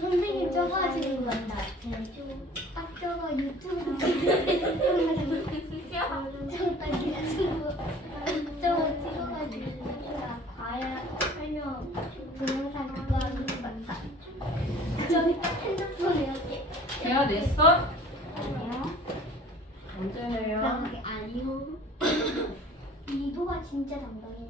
선생님 저거 하시는 거 같다. 딱 저거 유튜브 저거 찍어가지고 과야 설명 동영상 그거 하는 거 같아. 저기 딱 핸드폰에 이렇게. 걔가 냈어? 아니요. 언제 내요? 아니요. 이도가 진짜 담당해.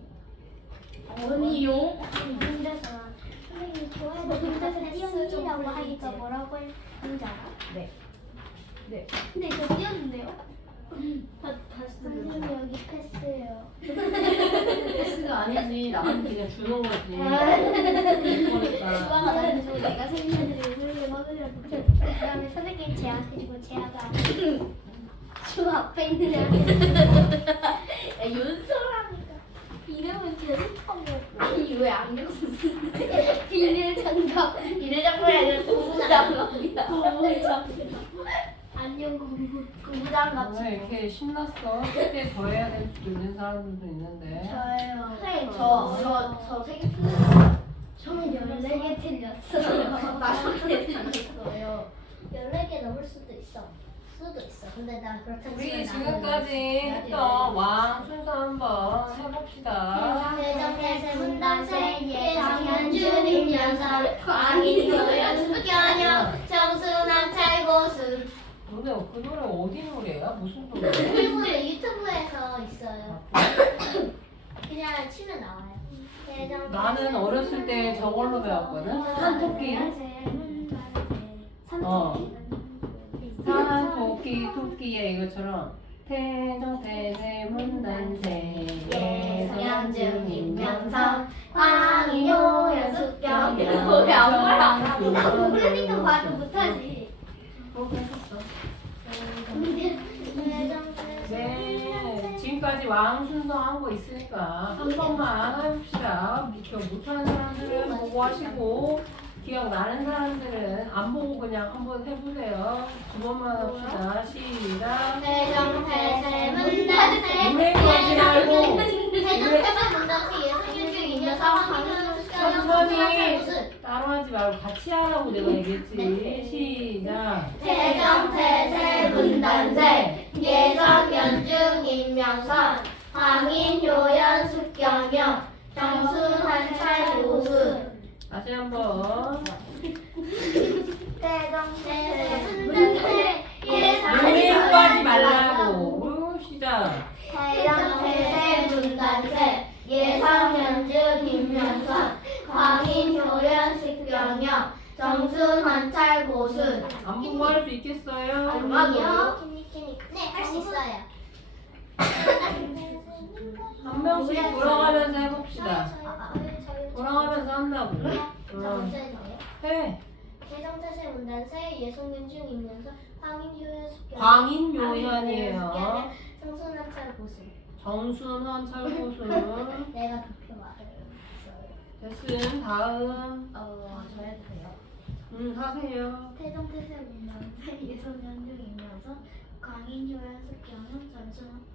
아니요. 혼자서 선생님 좋아해서 혼자서 띄워주라고 하니까 뭐라고 했는지 알아? 네. 네. 근데 저 띄웠는데요? 다시 선생님 여기 패스예요. 패스가 아니지. 나한테 그냥 주는 거지. 그러니까. 주아가 나한테 주고 내가 선생님한테 선생님 먹으려고 그 다음에 선생님 제한테 주고 제아가 주아 앞에 있는 애한테 야, 윤서라니까. 이름은 계속 까먹고 아니, 왜 안경 쓰는데? 비닐 장갑 이래 잡고 해야 돼. 고무장갑이야. 고무장갑. 안녕 고무 고무장갑. 오늘 이렇게 신났어? 그때 더 해야 될 수도 있는 사람들도 있는데. 저요. 선생님, 저 세개 틀렸어요. 저는 14개 틀렸어요. 나 3개 틀렸어요. 14개 넘을 수도 있어. 근데 나 그렇다고 우리 지금까지 했던 왕 순서 한번 해봅시다. 대정태세 문단세 예정현주님 연설 광인도연 숙견여 정순한 찰고수 근데 그 노래 어디 노래야? 무슨 노래야? 유튜브에서 있어요. 그냥 치면 나와요. 나는 어렸을 때 저걸로 배웠거든? 산토끼. 산토끼 토끼의 이것처럼 태정태세 문단세 예성양중 임명선 광인요연 숙견여 왜안 나 모르니까 말을 못하지. 네, 지금까지 왕 순서 한 거 있으니까 한 번만 해봅시다. 기억 못하는 사람들은 보고 하시고 기억나는 사람들은 안 보고 그냥 한번 해보세요. 두 번만 합시다. 시작. 대정태세 문단세 노래 하지 말고 대정태세 문단세 예성양중 임명선 광인요연 천천히 따로 하지 말고 같이 하라고 내가 얘기했지. 시작. 대정태세 문단세 예성연중 임명선 광인효연 숙경여 정순환찰 고수 다시 한번. 대정태세 문단세 노래 하지 말라고. 시작. 대정태세 문단세 예성연중 임명선 광인효연 숙경여 정순환찰 고수 안 보고 할 수 있겠어요? 아니요. 네, 할 수 있어요. 한 명씩 돌아가면서 해봅시다. 돌아가면서 한다고. 해. 대정태세 문단세 예성윤중 임명선 황인효연 숙견 광인요연이에요. 정순환찰 고수 정순환 찰고수는 내가 도표 말을 됐음. 다음. 저야 돼요. 하세요. 대정태세 문단세 예성윤중 임명선 광인효연 숙견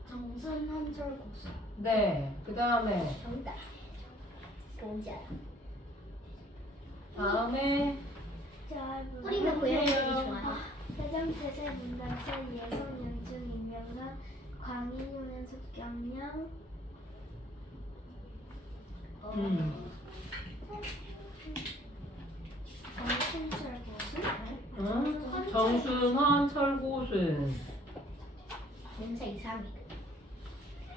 정순환찰 고수 네. 그 다음에. 정답 뭔지 알아? 다음에. 우리가 고양이들이 좋아해. 대정태세 문단세 예성윤중 임명선 광인효연 숙경영 정순철 고수 정순환 철고순. 문세 이상이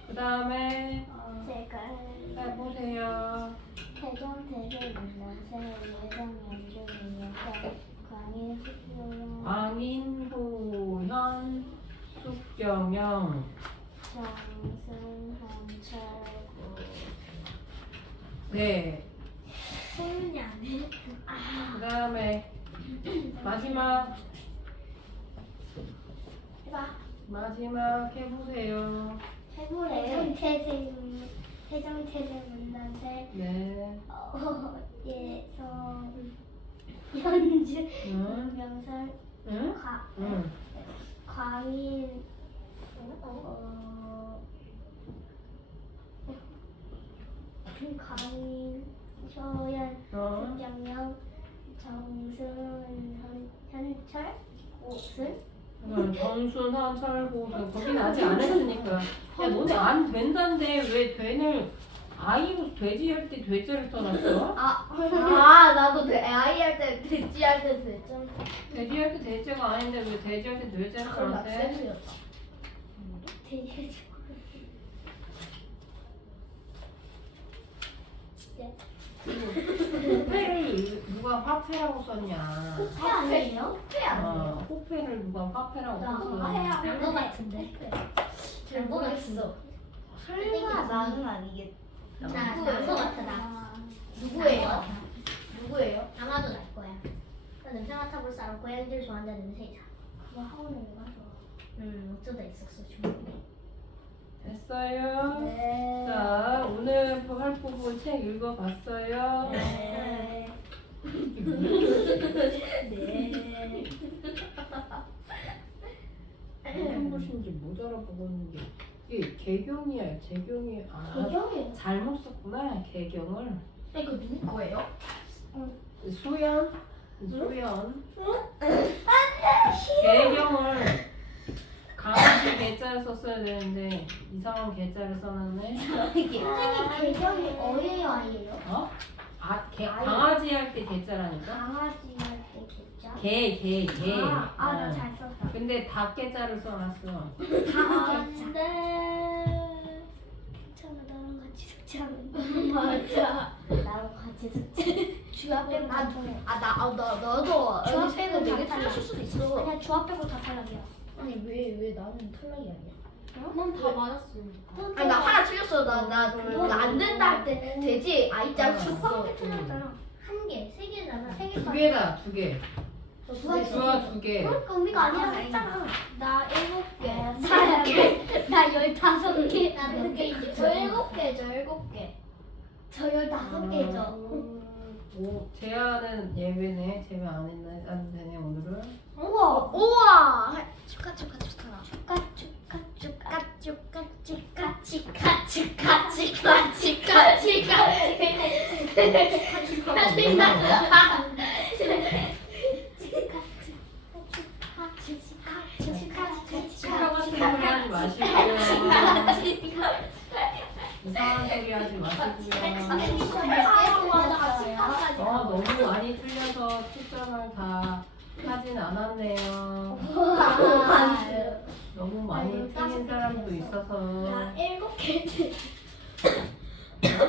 그 다음에. 제가 해보세요. 대정태세 문단세 예성윤중 임명선 광인효연 광인호현 숙경영. 정순환철 고수 네. 소윤이 안 해? 그 다음에 마지막. 해봐. 마지막 해보세요. 해보래요. 대정태세 문단세 네. 예성 연주 응? 명설 응? 응. 광인 광인 소연, 어. 김정영, 정순, 현철, 옥순. 정순, 한철, 고순 거기는 아직 안 했으니까. 야 너네 안 된다는데 왜 된을 아이로 돼지 할 때 돼지를 써놨어? 나도 아이 할 때 돼지 할 때 돼지. 돼지 할 때 돼지가 아닌데 왜 돼지 할 때 돼지를 그럼 나 써놨대? 쌤이었다. 되게 호패를 누가 화폐라고 썼냐? 회 아니에요? 회 아니에요? 호패를 누가 화폐라고 나 썼어? 안것 같은데. 잘 모르겠어. 설마 나는 아니겠. 나안것 같아 나. 누구예요? 누구예요? 아마도 날 거야. 나 냄새 맡아볼 사람 고양이들 좋아한다는 냄새이자. 그거 학원에 왜 가서? 어쩌다 있었어 중국에. 됐어요? 네. 자, 오늘 할 부분 책 읽어봤어요? 네. 무슨 것인지 못 알아보겠는데 이게 개경이야, 재경이야. 개경이요? 잘못 썼구나, 개경을. 이거 누구 거예요? 소연? 개경을 강아지 개자를 썼어야 되는데 이상한 개자를 써놨네. 선생님 개경이 어예요 아이예요? 어? 강아지 할 때 개자라니까? 강아지 할 때 개자? 개. 나 잘 썼다. 근데 닭개자를 써놨어. 다 개자. 안돼. 괜찮아 나랑 같이 숙제하면. 맞아. 나랑 같이 숙제. 주합 빼고 다 통해. 너도 주합 빼고 다 되게 탈락. 틀렸을 수도 있어. 아니야 주합 빼고 다 탈락이야. 아니 왜 나는 탈락이 아니야? 난 다 맞았어. 아니 나 하나 틀렸어. 나안 된다 할 때 돼지 아이자를 썼어. 틀렸잖아. 한 개, 세 개잖아. 세 두 개까지. 개다, 두 개. 주아 두 개. 그러니까 우리가 아니라고 했잖아. 나 7개. 나 15개. 나 몇 개인지. 저 7개죠. 7개. 저 15개죠. 오, 재아는 예외네. 재배 안 되네 오늘은. 우와. 축하. 치과 같은 소리 하지 마시고요. 이상한 소리 하지 마시고요. 너무 많이 틀려서 채점을 다 하진 않았네요. 너무 많이 틀린 사람도 있어서. 7개.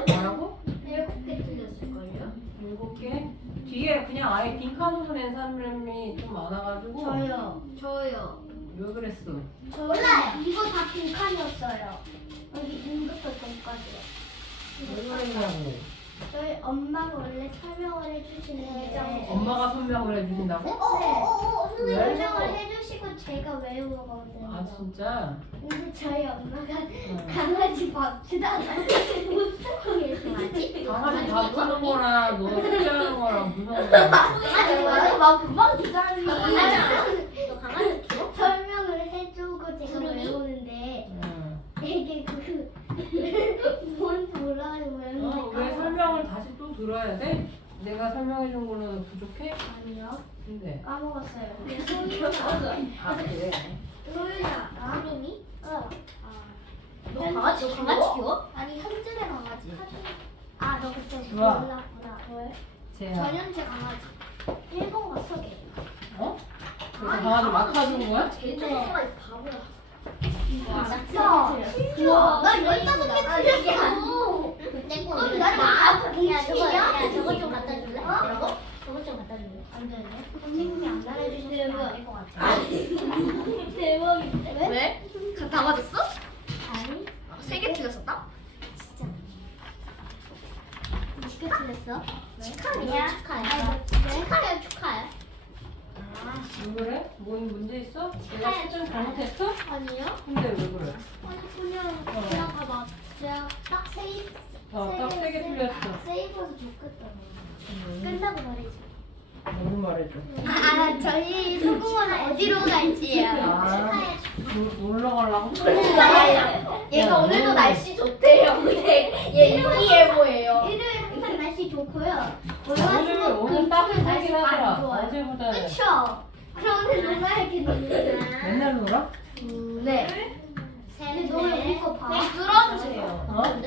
뭐라고? 7개 틀렸을걸요? 7개? 뒤에 그냥 아예 빈칸으로 낸 사람이 좀 많아가지고. 저요. 왜 그랬어? 몰라요. 이거 다 빈칸이었어요. 여기 1부터 9까지요. 왜 그랬냐고. 저희 엄마가 원래 설명을 해주시는데 엄마가 설명을 해주신다고? 선생님 왜? 설명을 해주시고 제가 외우거든요. 아 진짜? 근데 저희 엄마가 응. 강아지 밥 주다가 무슨 얘기하지? 강아지 밥 주는 거랑 너 숙제하는 거랑 무슨 거야? 막 금방 기다리는 너 강아지 키워? 설명을 해주고 제가 외우는데 응. 이게 뭔지 몰라가지고 외우는데 왜 설명을 다시 또 들어야 돼? 내가 설명해 준 걸로 부족해? 아니요 근데 까먹었어요. 아 그래? 소윤아 이름이? 너 강아지 키워? 아니 현진의 강아지. 너 그때 좋아. 몰랐구나. 왜? 재야 전현재 강아지. 일본 갔어 걔. 어? 그래서 강아지 맡아준 거야? 제일 조그만 바보야. 우와, 나 15개 틀렸어. 그럼 나는 뭉치냐? 저거 좀 갖다 줄래? 뭐라고? 저거 좀 갖다 줄래? 안 되네. 선생님이 안 알려주시면 안 될 것 같아. 대박인데? 왜? 다 맞았어? 아니, 3개 틀렸었다? 진짜. 니가 틀렸어? 축하해. 축하해, 축하해. 왜 그래? 뭐 문제 있어? 내가 채점 잘못했어? 아니요. 근데 왜 그래? 아니 그냥 다 맞자. 딱 세이브. 딱 3개 틀렸어. 세이브해서 좋겠다. 끝나고 말해줘. 무슨 말해줘? 저희 소금은 어디로 갈지요? 놀러 가려고? 얘가 오늘도 날씨 좋대요. 얘 일기예보예요. 일요일 항상 날씨 좋고 좋고요. 오늘 따뜻하긴 하더라. 어제보다는. 그쵸? 그러면 누가 이렇게 놀리나? 맨날 놀아? 네. 근데 너왜 우리 거 봐? 뚫어주세요. 어? 아니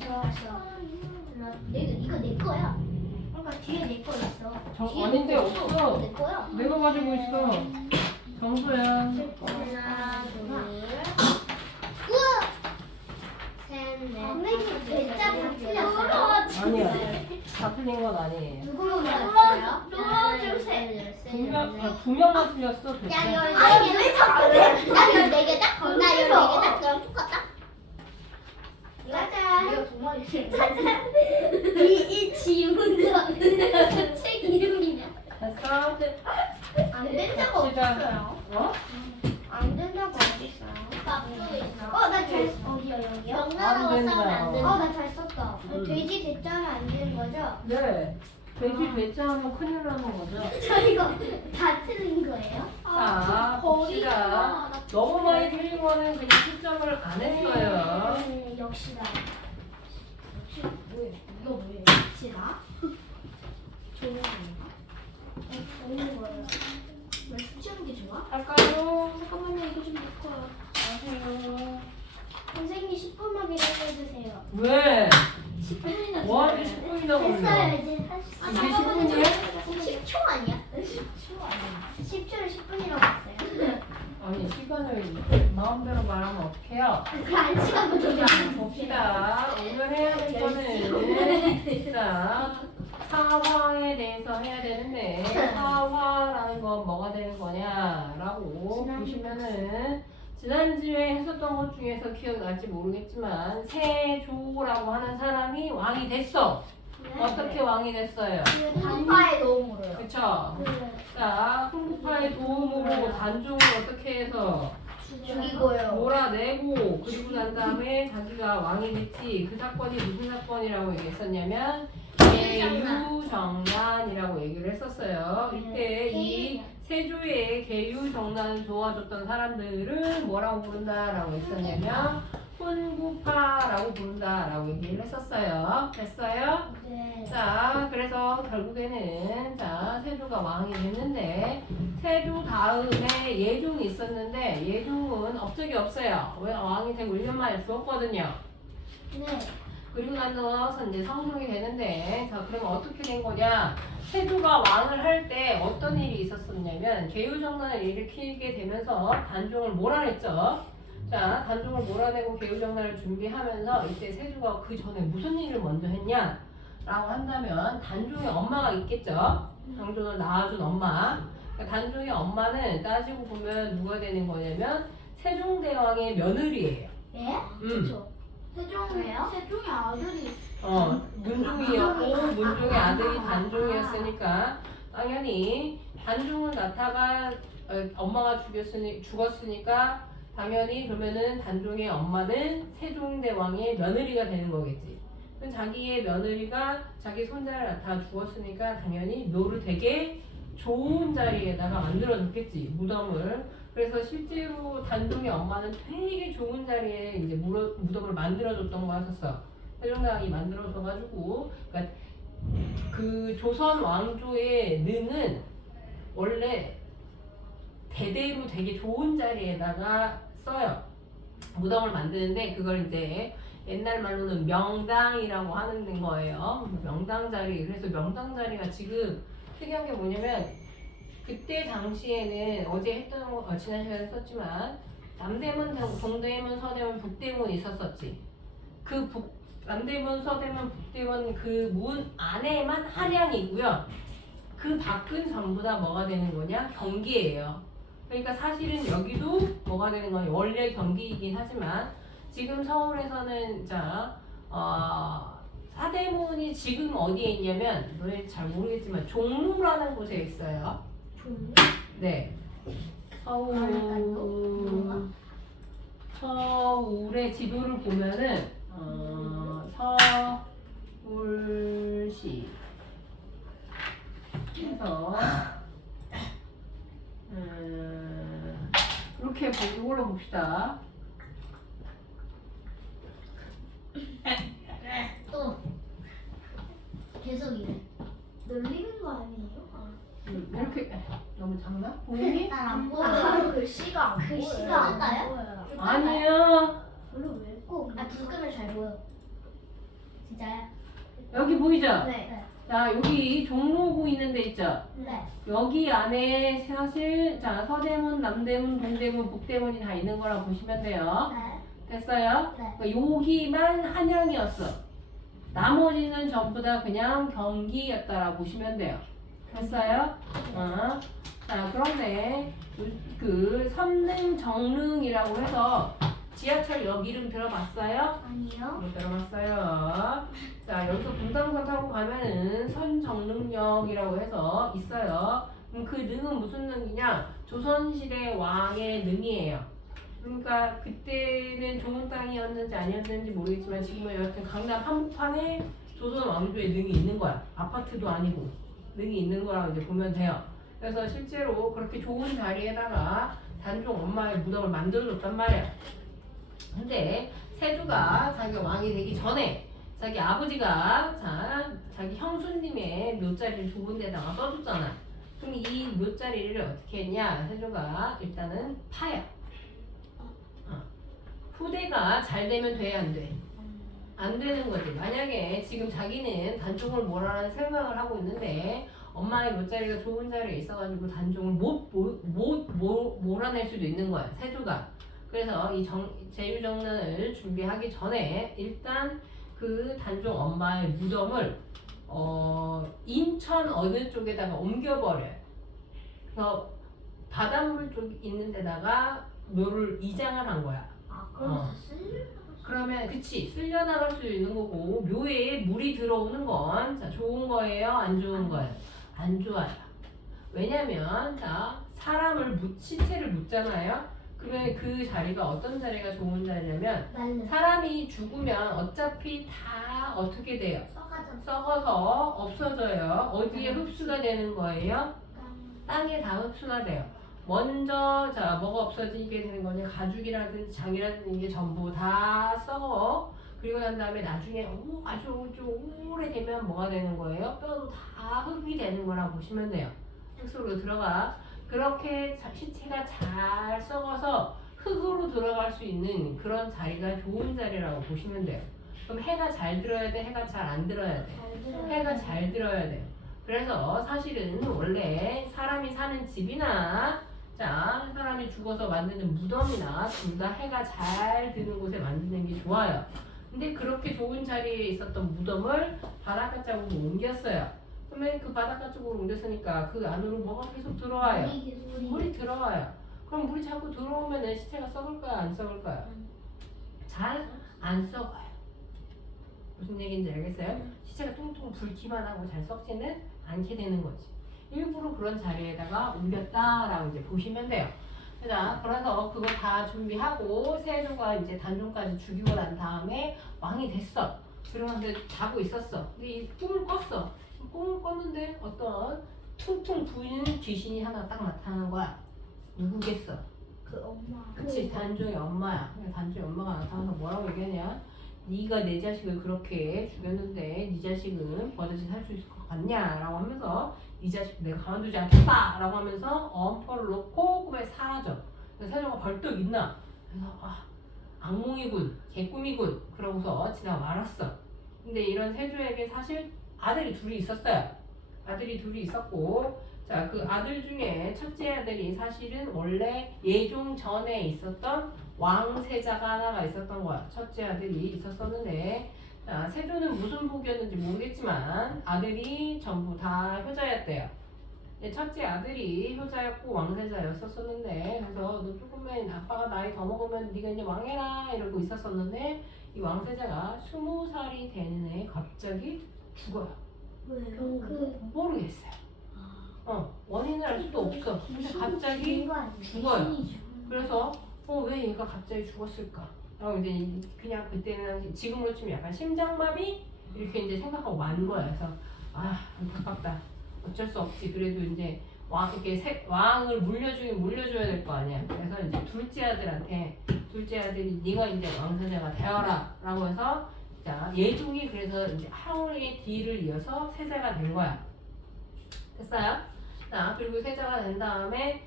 좋아하셔. 이거 내 거야. 그러니까 뒤에 내 거 있어. 저 뒤에 아닌데 거 없어. 내 거야. 내가 가지고 있어. 정수야. 하나, 둘. 우와. 셋, 넷. 선생님 진짜 다 틀렸어요. 아니야. 다 틀린 건 아니에요. 누구만 맞았어요? 뚫어주세요. 두 명만 틀렸어. 야, 도대체. 왜 자꾸 돼? 나 14개다? 나 14개다? 그럼 똑같다? 맞아. 이거 정말 짜잔. 이 지우는 책 이름이냐? 됐어? 안 된다고 없어요. 어? 안 된다고 어딨어요? 밥도 있어. 나 잘, 어디요, 여기요? 안 영란하고 된다. 싸우면 안 된다. 어, 나 잘 썼다. 돼지 대자는 안 되는 거죠? 네. 돼지 대자하면 큰일 나는 거죠. 저 이거 다 틀린 거예요? 자, 봅시다. 너무 많이 틀린 거는 그냥 채점을 안 했어요. 네, 역시나. 이거 뭐예요? 역시나. 좋은 건가? 좋은 거예요. 왜 숙제하는 게 좋아? 할까요? 잠깐만요, 이거 좀 놓고. 하세요. 선생님 10분만 기다려주세요. 왜? 10분이나 뭐하는데 10분이나 걸려? 됐어요, 이제 할 수. 이게 10분이야? 10초 아니야? 10초 아니야? 10초를 10분이라고 했어요. 아니, 시간을 마음대로 말하면 어떡해요? 그안 시간부터 자, 봅시다. 오늘 해야 될 거는 자, 사화에 대해서 해야 되는데 사화라는 건 뭐가 되는 거냐라고 보시면은 지난주에 했었던 것 중에서 기억날지 모르겠지만 세조라고 하는 사람이 왕이 됐어. 어떻게 왕이 됐어요? 한파의 도움으로요. 그쵸? 자, 홍구파의 도움으로 단종을 어떻게 해서 죽이고요. 몰아내고 그리고 난 다음에 자기가 왕이 됐지. 그 사건이 무슨 사건이라고 얘기했었냐면 계유정난이라고 얘기를 했었어요. 이때 이 세조의 계유정난을 도와줬던 사람들을 뭐라고 부른다라고 했었냐면 훈구파라고 부른다라고 얘기를 했었어요. 됐어요? 네. 자, 그래서 결국에는 자 세조가 왕이 됐는데 세조 다음에 예종이 있었는데 예종은 업적이 없어요. 왜 왕이 되고 1년 만에 죽었거든요. 네. 그리고 나서 이제 성종이 되는데 자 그러면 어떻게 된 거냐? 세조가 왕을 할 때 어떤 일이 있었었냐면 계유정난을 일으키게 되면서 단종을 몰아냈죠. 자, 단종을 몰아내고 계유정난을 준비하면서 이때 세조가 그 전에 무슨 일을 먼저 했냐? 라고 한다면 단종의 엄마가 있겠죠. 단종을 낳아준 엄마. 그러니까 단종의 엄마는 따지고 보면 누가 되는 거냐면 세종대왕의 며느리예요. 예? 음. 세종의 아들이. 문종이었고 문종의 아들이 단종이었으니까 당연히 단종을 낳다가 엄마가 죽었으니까 당연히 그러면은 단종의 엄마는 세종대왕의 며느리가 되는 거겠지. 그럼 자기의 며느리가 자기 손자를 낳다 죽었으니까 당연히 묘를 되게 좋은 자리에다가 만들어줬겠지, 무덤을. 그래서 실제로 단종의 엄마는 되게 좋은 자리에 이제 무덤을 만들어줬던 거였었어. 세종대왕이 만들어줘가지고, 그러니까 그 조선 왕조의 능은 원래 대대로 되게 좋은 자리에다가 써요. 무덤을 만드는데 그걸 이제 옛날 말로는 명당이라고 하는 거예요. 명당 자리. 그래서 명당 자리가 지금 특이한 게 뭐냐면 그때 당시에는 어제 했던 거 지난 시간에 썼지만 남대문, 동대문, 서대문, 북대문이 있었었지. 그 남대문, 서대문, 북대문 그 문 안에만 한양이고요. 그 밖은 전부 다 뭐가 되는 거냐? 경기예요. 그러니까 사실은 여기도 뭐가 되는 거냐? 원래 경기이긴 하지만 지금 서울에서는 사대문이 지금 어디에 있냐면 왜 잘 모르겠지만 종로라는 곳에 있어요. 종로? 네. 서울의 지도를 보면은 서울시 해서 이렇게 이걸로 봅시다. 또. 이렇게 너무 작나? 보이니? 난안 보여. 글씨가 안 글씨가 안 보여요? 아니야. 불 끄면 잘 보여. 진짜요? 여기 보이죠? 네. 자, 여기 종로구 있는 데 있죠? 네. 여기 안에 사실 자 서대문, 남대문, 동대문, 북대문이 다 있는 거라고 보시면 돼요. 네. 됐어요? 네. 그러니까 여기만 한양이었어. 나머지는 전부 다 그냥 경기였다라고 보시면 돼요. 됐어요? 자, 그런데 그 선릉, 정릉이라고 해서 지하철역 이름 들어봤어요? 아니요. 못 들어봤어요. 자, 여기서 분당선 타고 가면은 선정릉역이라고 해서 있어요. 그럼 그 능은 무슨 능이냐? 조선시대 왕의 능이에요. 그러니까 그때는 좋은 땅이었는지 아니었는지 모르겠지만 지금은 여하튼 강남 한복판에 조선 왕조의 능이 있는 거야. 아파트도 아니고 능이 있는 거라고 이제 보면 돼요. 그래서 실제로 그렇게 좋은 자리에다가 단종 엄마의 무덤을 만들어줬단 말이야. 근데 세조가 자기가 왕이 되기 전에 자기 아버지가 자기 형수님의 묘자리를 좁은 데다가 써줬잖아. 그럼 이 묘자리를 어떻게 했냐? 세조가 일단은 파야. 후대가 잘 되면 돼, 안 돼? 안 되는 거지. 만약에 지금 자기는 단종을 몰아라는 생각을 하고 있는데 엄마의 묘자리가 좁은 자리에 있어가지고 단종을 몰아낼 수도 있는 거야, 세조가. 그래서 이 제유정난을 준비하기 전에 일단 그 단종 엄마의 무덤을 인천 어느 쪽에다가 옮겨버려요. 그래서 바닷물 쪽 있는 데다가 묘를 이장을 한 거야. 그러면 그치 쓸려나갈 수 있는 거고 묘에 물이 들어오는 건 자, 좋은 거예요? 안 좋은 거예요? 안 좋아요. 왜냐면 자 사람을 시체를 묻잖아요. 그러면 그 자리가 어떤 자리가 좋은 자리냐면 사람이 죽으면 어차피 다 어떻게 돼요? 썩어서 없어져요. 어디에 흡수가 되는 거예요? 땅에 다 흡수가 돼요. 먼저 자 뭐가 없어지게 되는 거냐? 가죽이라든지 장이라든지 이게 전부 다 썩어. 그리고 난 다음에 나중에 아주 오래되면 뭐가 되는 거예요? 뼈도 다 흙이 되는 거라고 보시면 돼요. 흙 속으로 들어가. 그렇게 시체가 잘 썩어서 흙으로 들어갈 수 있는 그런 자리가 좋은 자리라고 보시면 돼요. 그럼 해가 잘 들어야 돼? 해가 잘 안 들어야 돼? 해가 잘 들어야 돼요. 그래서 사실은 원래 사람이 사는 집이나 자 사람이 죽어서 만드는 무덤이나 둘 다 해가 잘 드는 곳에 만드는 게 좋아요. 근데 그렇게 좋은 자리에 있었던 무덤을 바닷가 쪽으로 옮겼어요. 그러면 그 바닷가 쪽으로 옮겼으니까 그 안으로 뭐가 계속 들어와요? 물이 들어와요. 그럼 물이 자꾸 들어오면 시체가 썩을까요? 안 썩을까요? 잘 안 썩어요. 무슨 얘기인지 알겠어요? 시체가 퉁퉁 불기만 하고 잘 썩지는 않게 되는 거지. 일부러 그런 자리에다가 옮겼다라고 이제 보시면 돼요. 자, 그래서 그거 다 준비하고 세조가 이제 단종까지 죽이고 난 다음에 왕이 됐어. 그러면서 자고 있었어. 근데 이 꿈을 꿨어. 꿈을 꿨는데 어떤 퉁퉁 부이는 귀신이 하나 딱 나타나는 거야. 누구겠어? 그 엄마. 그치, 단종의 엄마야. 단종의 엄마가 나타나서 뭐라고 얘기하냐? 네가 내 자식을 그렇게 죽였는데 네 자식은 버젓이 살 수 있을 것 같냐? 라고 하면서 네 자식 내가 가만두지 않겠다! 라고 하면서 엄포를 놓고 꿈에 사라져. 그래서 세조가 벌떡 있나? 그래서 악몽이군, 개꿈이군. 그러고서 지나가 말았어. 근데 이런 세조에게 사실 아들이 둘이 있었어요. 아들이 둘이 있었고 자, 그 아들 중에 첫째 아들이 사실은 원래 예종 전에 있었던 왕세자가 하나가 있었던 거야. 첫째 아들이 있었었는데 자, 세조는 무슨 복이었는지 모르겠지만 아들이 전부 다 효자였대요. 첫째 아들이 효자였고 왕세자였었는데 그래서 너 조금만 아빠가 나이 더 먹으면 네가 이제 왕해라 이러고 있었었는데 이 왕세자가 20살이 되는 해 갑자기 죽어요. 왜요? 모르겠어요. 원인을 알 수도 없어. 근데 갑자기 죽어요. 그래서 왜 얘가 갑자기 죽었을까? 라고 이제 그냥 그때는 지금으로 치면 약간 심장마비 이렇게 이제 생각하고 만 거야. 그래서 안타깝다. 어쩔 수 없지. 그래도 이제 왕을 물려줘야 될 거 아니야. 그래서 이제 둘째 아들이 네가 이제 왕세자가 되어라라고 해서 자 예종이 그래서 이제 하울의 뒤를 이어서 세자가 된 거야. 됐어요? 자, 그리고 세자가 된 다음에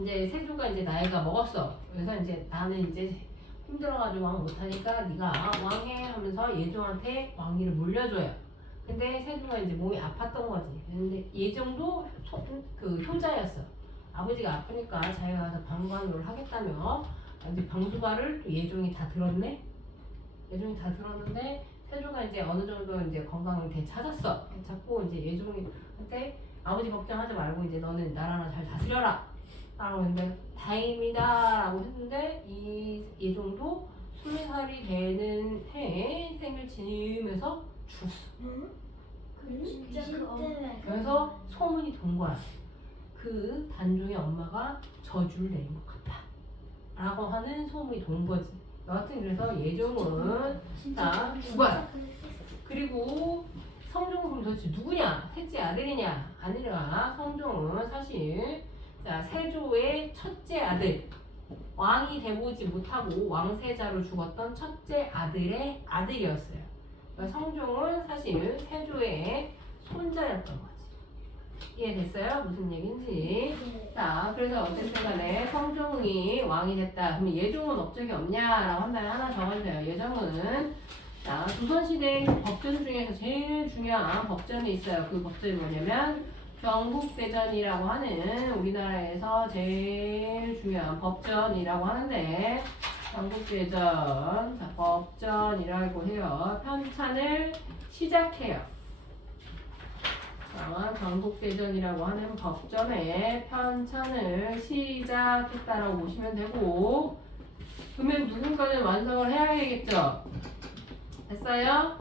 이제 세조가 이제 나이가 먹었어. 그래서 이제 나는 이제 힘들어가지고 왕 못하니까 네가 왕해 하면서 예종한테 왕위를 물려줘요. 근데 세조가 이제 몸이 아팠던 거지. 근데 예종도 그 효자였어. 아버지가 아프니까 자기가 가서 방관을 하겠다며 이제 방수가를 또 예종이 다 들었네. 예종이 다 들었는데 세조가 이제 어느 정도 이제 건강을 되찾았어. 되찾고 이제 예종한테 아버지 걱정하지 말고 이제 너는 나라나 잘 다스려라. 라고 했는데 다행입니다. 라고 했는데 이 예종도 20살이 되는 해에 생을 지내면서 죽었어. 진짜 그래서 소문이 돈 거야. 그 단종의 엄마가 저주를 내린 것 같다. 라고 하는 소문이 돈 거지. 여하튼 그래서 예종은 자 죽어요. 그리고 성종은 도대체 누구냐? 셋째 아들이냐? 아니라 성종은 사실 자 세조의 첫째 아들, 왕이 돼보지 못하고 왕세자로 죽었던 첫째 아들의 아들이었어요. 그러니까 성종은 사실 세조의 손자였던 거지. 이해됐어요? 무슨 얘기인지. 자, 그래서 어쨌든 간에 성종이 왕이 됐다. 그러면 예종은 업적이 없냐라고 한다면 하나 적어주세요. 예종은 자, 조선시대 법전 중에서 제일 중요한 법전이 있어요. 그 법전이 뭐냐면 경국대전이라고 하는 우리나라에서 제일 중요한 법전이라고 하는데 경국대전 자, 법전이라고 해요. 편찬을 시작해요. 경국대전이라고 하는 법전의 편찬을 시작했다라고 보시면 되고 그러면 누군가는 완성을 해야겠죠? 됐어요?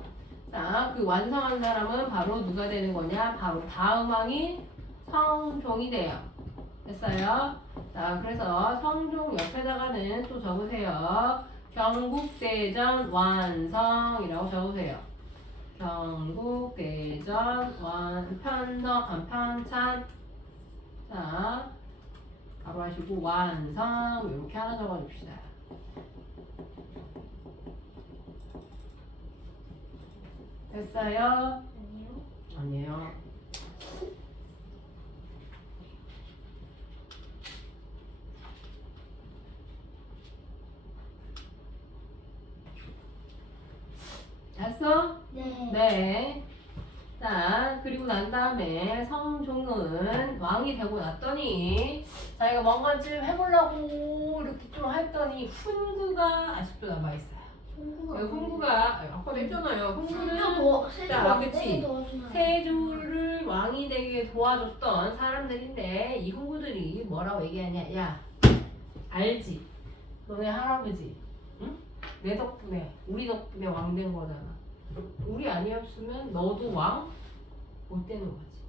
자, 그 완성한 사람은 바로 누가 되는 거냐? 바로 다음 왕인 성종이 돼요. 됐어요? 자, 그래서 성종 옆에다가는 또 적으세요. 경국대전 완성이라고 적으세요. 경국대전 편찬 자 바로 하시고 완성 이렇게 하나 적어줍시다. 됐어요? 아니에요. 됐어? 네. 네. 자, 그리고 난 다음에 성종은 왕이 되고 났더니 자기가 뭔가 좀 해보려고 이렇게 좀 했더니 훈구가 아직도 남아있어요. 훈구가 아까도 했잖아요. 훈구는 자, 그치. 세조를 왕이 되게 도와줬던 사람들인데 이 훈구들이 뭐라고 얘기하냐? 야, 알지? 너네 할아버지, 응? 내 덕분에, 우리 덕분에 왕 된 거잖아. 우리 아니었으면 너도 왕 못 되는 거지.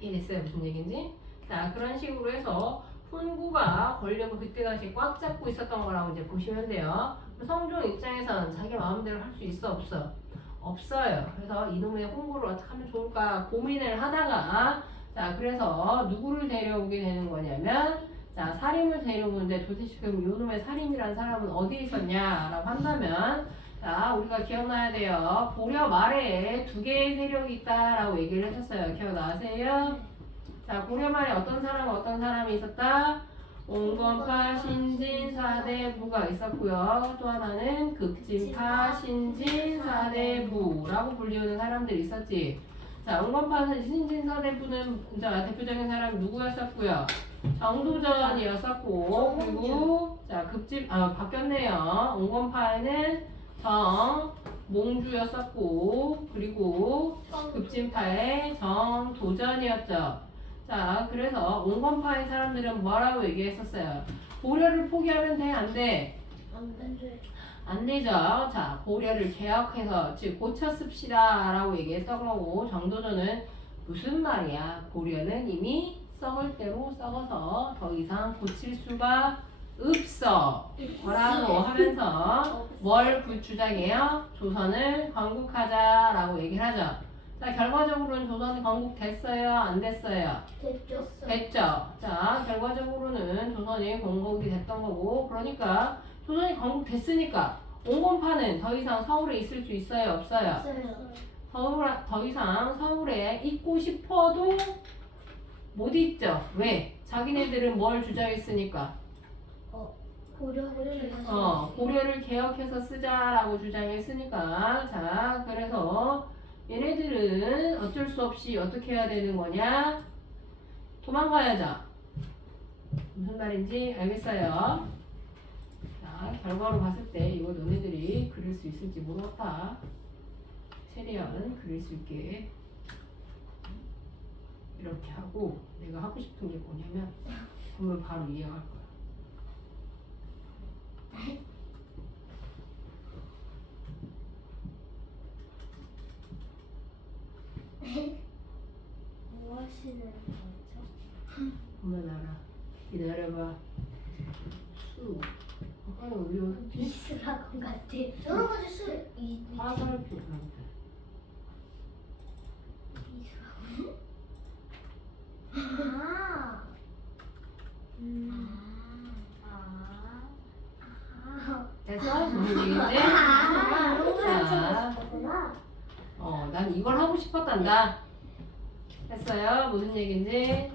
이해됐어요? 무슨 얘기인지? 자, 그런 식으로 해서 훈구가 권력을 그때 당시 꽉 잡고 있었던 거라고 이제 보시면 돼요. 성종 입장에선 자기 마음대로 할 수 있어? 없어? 없어요. 그래서 이놈의 훈구를 어떻게 하면 좋을까 고민을 하다가 자, 그래서 누구를 데려오게 되는 거냐면 자, 사림을 데려오는데 도대체 지금 이놈의 사림이라는 사람은 어디에 있었냐라고 한다면 자, 우리가 기억나야 돼요. 고려 말에 두 개의 세력이 있다라고 얘기를 했었어요. 기억나세요? 자, 고려 말에 어떤 사람이 있었다? 옹건파, 신진, 사대부가 있었고요. 또 하나는 극진파, 신진, 사대부라고 불리우는 사람들이 있었지. 자, 옹건파, 신진, 사대부는 자, 대표적인 사람 누구였었고요? 정도전이었었고, 그리고 자, 바뀌었네요. 옹건파에는 정몽주였었고, 그리고 급진파의 정도전이었죠. 자, 그래서 옹건파의 사람들은 뭐라고 얘기했었어요? 고려를 포기하면 돼? 안 돼? 안 되죠. 자, 고려를 개혁해서 즉 고쳐 씁시다 라고 얘기했던 거고, 정도전은 무슨 말이야? 고려는 이미 썩을 대로 썩어서 더 이상 고칠 수가 없어. 뭐라고 하면서 뭘 주장해요? 조선을 건국하자라고 얘기를 하죠. 자, 결과적으로는 조선이 건국됐어요? 안 됐어요? 됐죠. 자, 결과적으로는 조선이 건국이 됐던 거고, 그러니까 조선이 건국됐으니까 옹건파는 더 이상 서울에 있을 수 있어요? 없어요? 더 이상 서울에 있고 싶어도 못 잊죠. 왜? 자기네들은 뭘 주장했으니까 고려를 개혁해서 쓰자라고 주장했으니까. 자, 그래서 얘네들은 어쩔 수 없이 어떻게 해야 되는 거냐? 도망가야죠. 무슨 말인지 알겠어요? 자, 결과로 봤을 때 이거 너네들이 그릴 수 있을지 모르겠다. 최대한 그릴 수 있게 이렇게 하고, 내가 하고 싶은 게 뭐냐면 그걸 바로 이해할 거야. 뭐 하시는 거죠? 보면 알아. 기다려봐. 수. 아유, 이거 미술학원 같아. 여러 가지 화살표. 미술학원? 됐어? 무슨 얘기인지? 자, 난 이걸 하고 싶었단다. 됐어요? 무슨 얘기인지?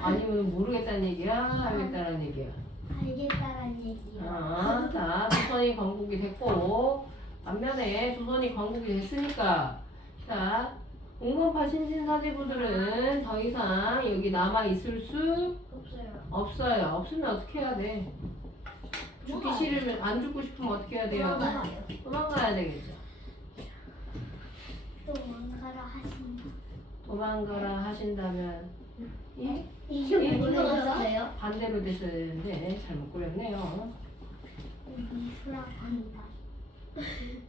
아니면 모르겠다는 얘기야? 알겠다는 얘기야? 알겠다라는 얘기요. 자, 조선이 건국이 됐고, 반면에 조선이 건국이 됐으니까, 자, 공건파 신진사대부들은 더 이상 여기 남아 있을 수 없어요. 없으면 어떻게 해야 돼? 죽기 싫으면, 안 죽고 싶으면 어떻게 해야 돼요? 도망가야 되겠죠. 도망가라 하신다면, 이게 뭐예요? 반대로 됐어야 되는데 잘못 그렸네요. 미술학원이다.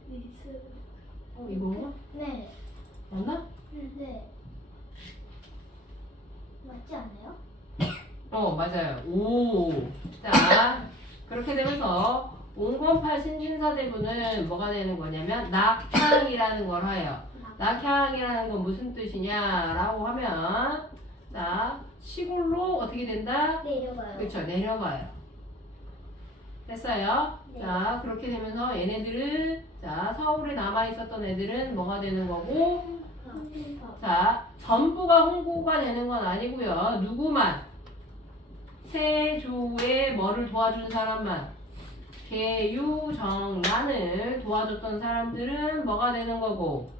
미술. 이거 네. 맞나? 네. 맞지 않아요? 맞아요. 오. 자, 그렇게 되면서 온건파 신진사대부는 뭐가 되는 거냐면 낙향이라는 걸 해요. 낙향이라는 건 무슨 뜻이냐라고 하면, 자, 시골로 어떻게 된다? 내려가요. 그렇죠. 내려가요. 됐어요? 네. 자, 그렇게 되면서 얘네들은, 자, 서울에 남아 있었던 애들은 뭐가 되는 거고, 자, 전부가 홍보가 되는 건 아니고요. 누구만? 세조에 뭐를 도와준 사람만, 계유정란을 도와줬던 사람들은 뭐가 되는 거고,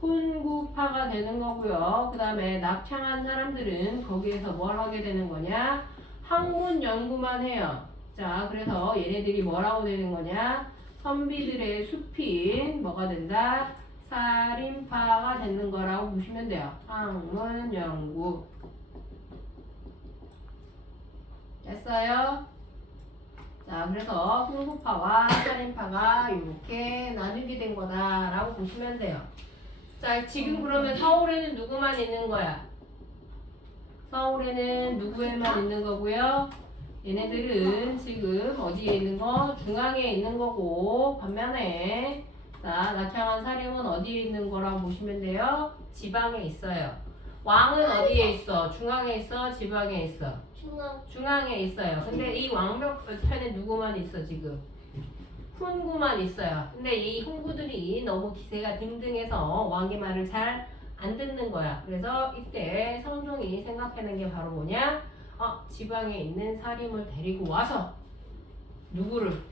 훈구파가 되는 거고요. 그 다음에 낙향한 사람들은 거기에서 뭘 하게 되는 거냐? 학문 연구만 해요. 자, 그래서 얘네들이 뭐라고 되는 거냐? 선비들의 숲인 뭐가 된다? 살인파가 되는 거라고 보시면 돼요. 학문 연구. 됐어요? 자, 그래서 훈구파와 살인파가 이렇게 나누게 된 거다라고 보시면 돼요. 자, 지금 그러면 서울에는 누구만 있는 거야? 서울에는 누구에만 있는 거고요? 얘네들은 지금 어디에 있는 거? 중앙에 있는 거고, 반면에 자, 낙향한 사림은 어디에 있는 거라고 보시면 돼요? 지방에 있어요. 왕은 어디에 있어? 중앙에 있어? 지방에 있어? 중앙에 있어요. 근데 이 왕벽편에 누구만 있어 지금? 훈구만 있어요. 근데 이 훈구들이 너무 기세가 등등해서 왕의 말을 잘 안 듣는 거야. 그래서 이때 성종이 생각하는 게 바로 뭐냐? 지방에 있는 사림을 데리고 와서 누구를?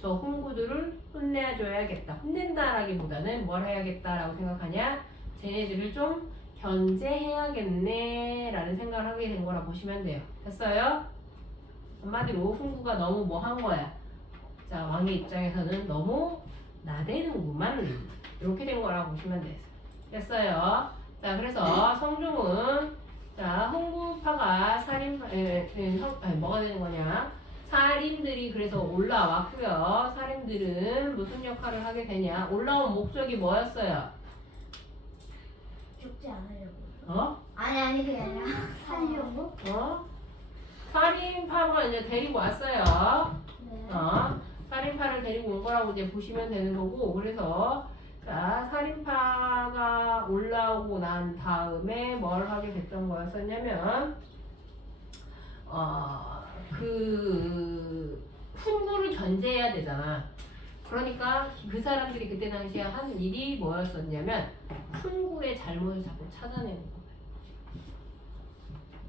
저 훈구들을 혼내줘야겠다. 혼낸다라기보다는 뭘 해야겠다라고 생각하냐? 쟤네들을 좀 견제해야겠네 라는 생각을 하게 된 거라 보시면 돼요. 됐어요? 한마디로 훈구가 너무 뭐 한 거야? 자, 왕의 입장에서는 너무 나대는구만 이렇게 된 거라고 보시면 됐어요. 자, 그래서 성종은 자, 훈구파가 뭐가 되는 거냐? 살인들이 그래서 올라왔고요. 살인들은 무슨 역할을 하게 되냐? 올라온 목적이 뭐였어요? 죽지 않으려고. 아니 그게 아니라 살려고? 살인파가 이제 데리고 왔어요. 네. 살인파를 데리고 온 거라고 이제 보시면 되는 거고, 그래서 자, 살인파가 올라오고 난 다음에 뭘 하게 됐던 거였었냐면, 그 훈구를 견제해야 되잖아. 그러니까 그 사람들이 그때 당시에 한 일이 뭐였었냐면 훈구의 잘못을 자꾸 찾아내는 거예요.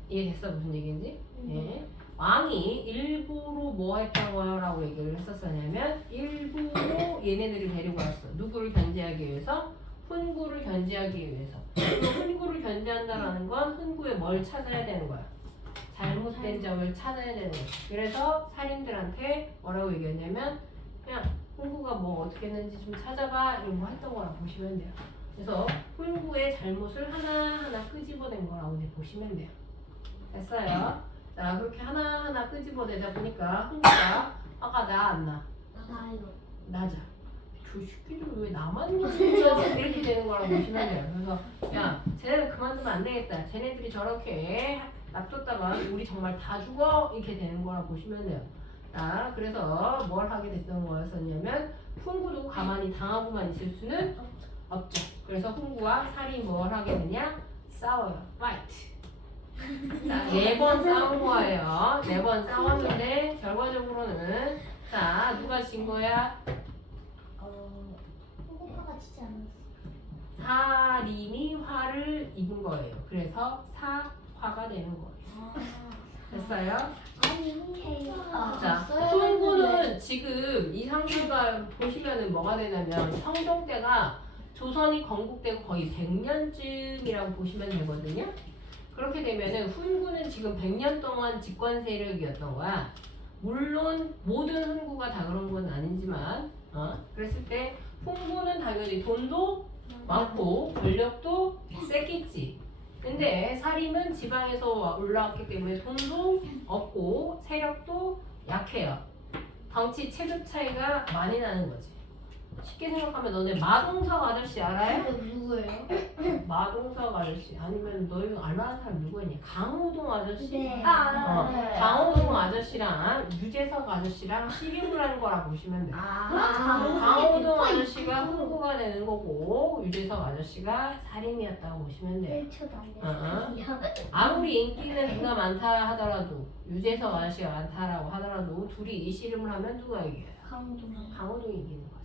이해됐어? 무슨 얘기인지? 예. 왕이 일부러 뭐 했던 거라고 얘기를 했었냐면 일부러 얘네들이 데리고 왔어. 누구를 견제하기 위해서? 훈구를 견제하기 위해서. 그 훈구를 견제한다는 건 훈구에 뭘 찾아야 되는 거야? 잘못된 점을 찾아야 되는 거야. 그래서 살인들한테 뭐라고 얘기했냐면 그냥 훈구가 뭐 어떻게 했는지 좀 찾아봐 이러고 했던 거라고 보시면 돼요. 그래서 훈구의 잘못을 하나하나 끄집어낸 거라고 이제 보시면 돼요. 됐어요? 자, 그렇게 하나하나 끄집어내다 보니까 훈구가 화가 나 안 나? 나요. 나자. 저 새끼들 왜 나만 진짜 이렇게 되는 거라고 보시면 돼요. 그래서 야, 쟤네들 그만두면 안 되겠다. 쟤네들이 저렇게 놔뒀다가 우리 정말 다 죽어 이렇게 되는 거라고 보시면 돼요. 자, 그래서 뭘 하게 됐던 거였었냐면 훈구도 가만히 당하고만 있을 수는 없죠. 그래서 훈구와 살이 뭘 하게 되냐? 싸워요. 파이트. 자, 4번 싸운 거예요. 4번 싸웠는데 결과적으로는 자, 누가 진 거야? 호구파가 지지 않았어. 사림이 화를 입은 거예요. 그래서 사화가 되는 거예요. 됐어요? 아니 홍해요. 자, 훈구는 지금 이 상태가 보시면은 뭐가 되냐면 성종 때가 조선이 건국되고 거의 100년쯤이라고 보시면 되거든요. 그렇게 되면은 훈구는 지금 100년 동안 집권 세력이었던 거야. 물론 모든 훈구가 다 그런 건 아니지만, 그랬을 때 훈구는 당연히 돈도 많고 권력도 셌겠지. 근데 사림은 지방에서 올라왔기 때문에 돈도 없고 세력도 약해요. 덩치 체급 차이가 많이 나는 거지. 쉽게 생각하면 너네 마동석 아저씨 알아요? 누구예요? 마동석 아저씨 아니면 너희 알만한 사람 누구였니? 강호동 아저씨? 네. 강호동 아저씨랑 유재석 아저씨랑 씨름을 하는 거라 보시면 돼요. 강호동 아저씨가 훈구가 되는 거고 유재석 아저씨가 살인이었다고 보시면 돼요. 1초도 안 됐어. 아무리 인기는 누가 많다 하더라도 유재석 아저씨가 많다라고 하더라도 둘이 이 씨름을 하면 누가 이겨요? 강호동이 이기는 거죠.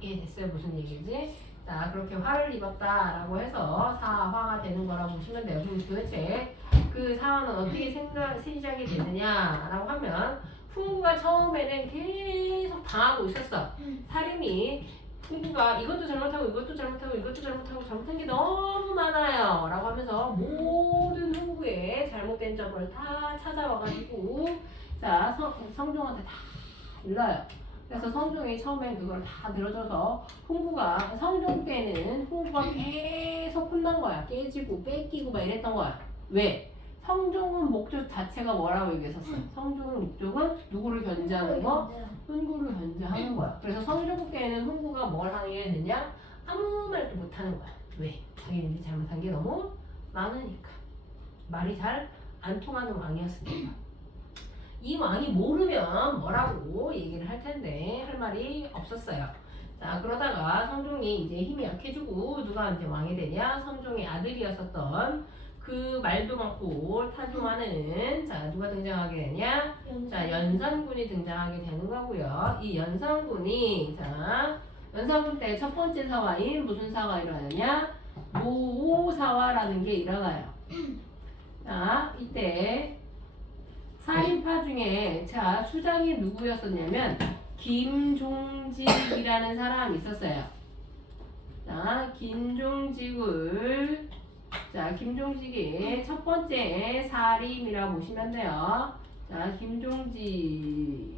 이해됐어요? 무슨 얘기인지? 자, 그렇게 화를 입었다라고 해서 사화가 되는 거라고 보시면 돼요. 그럼 도대체 그 사화는 어떻게 시작이 되느냐라고 하면 훈구가 처음에는 계속 당하고 있었어. 사림이 훈구가 이것도 잘못하고 이것도 잘못하고 이것도 잘못하고 잘못한 게 너무 많아요 라고 하면서 모든 훈구의 잘못된 점을 다 찾아와가지고 자 성종한테 다 일러요. 그래서 성종이 처음엔 그걸 다 늘어져서 훈구가 성종 때는 훈구가 계속 혼난 거야. 깨지고 뺏기고 막 이랬던 거야. 왜? 성종은 목적 자체가 뭐라고 얘기했었어? 성종의 목적은 누구를 견제하는 거? 훈구를 견제하는 거야. 그래서 성종 때는 훈구가 뭘 하게 되냐? 아무 말도 못하는 거야. 왜? 자기네들이 잘못한 게 너무 많으니까. 말이 잘 안 통하는 왕이었으니까. 이 왕이 모르면 뭐라고 얘기를 할 텐데 할 말이 없었어요. 자, 그러다가 성종이 이제 힘이 약해지고 누가 이제 왕이 되냐? 성종의 아들이었었던 그 말도 많고 탈도 많은 자 누가 등장하게 되냐? 자, 연산군이 등장하게 되는 거고요. 이 연산군이 자 연산군 때 첫 번째 사화인 무슨 사화가 일어나냐? 노사화라는 게 일어나요. 자, 이때 살인파 중에 자 수장이 누구였었냐면 김종직이라는 사람이 있었어요. 자, 김종직이 첫 번째 살인이라고 보시면 돼요. 자, 김종직을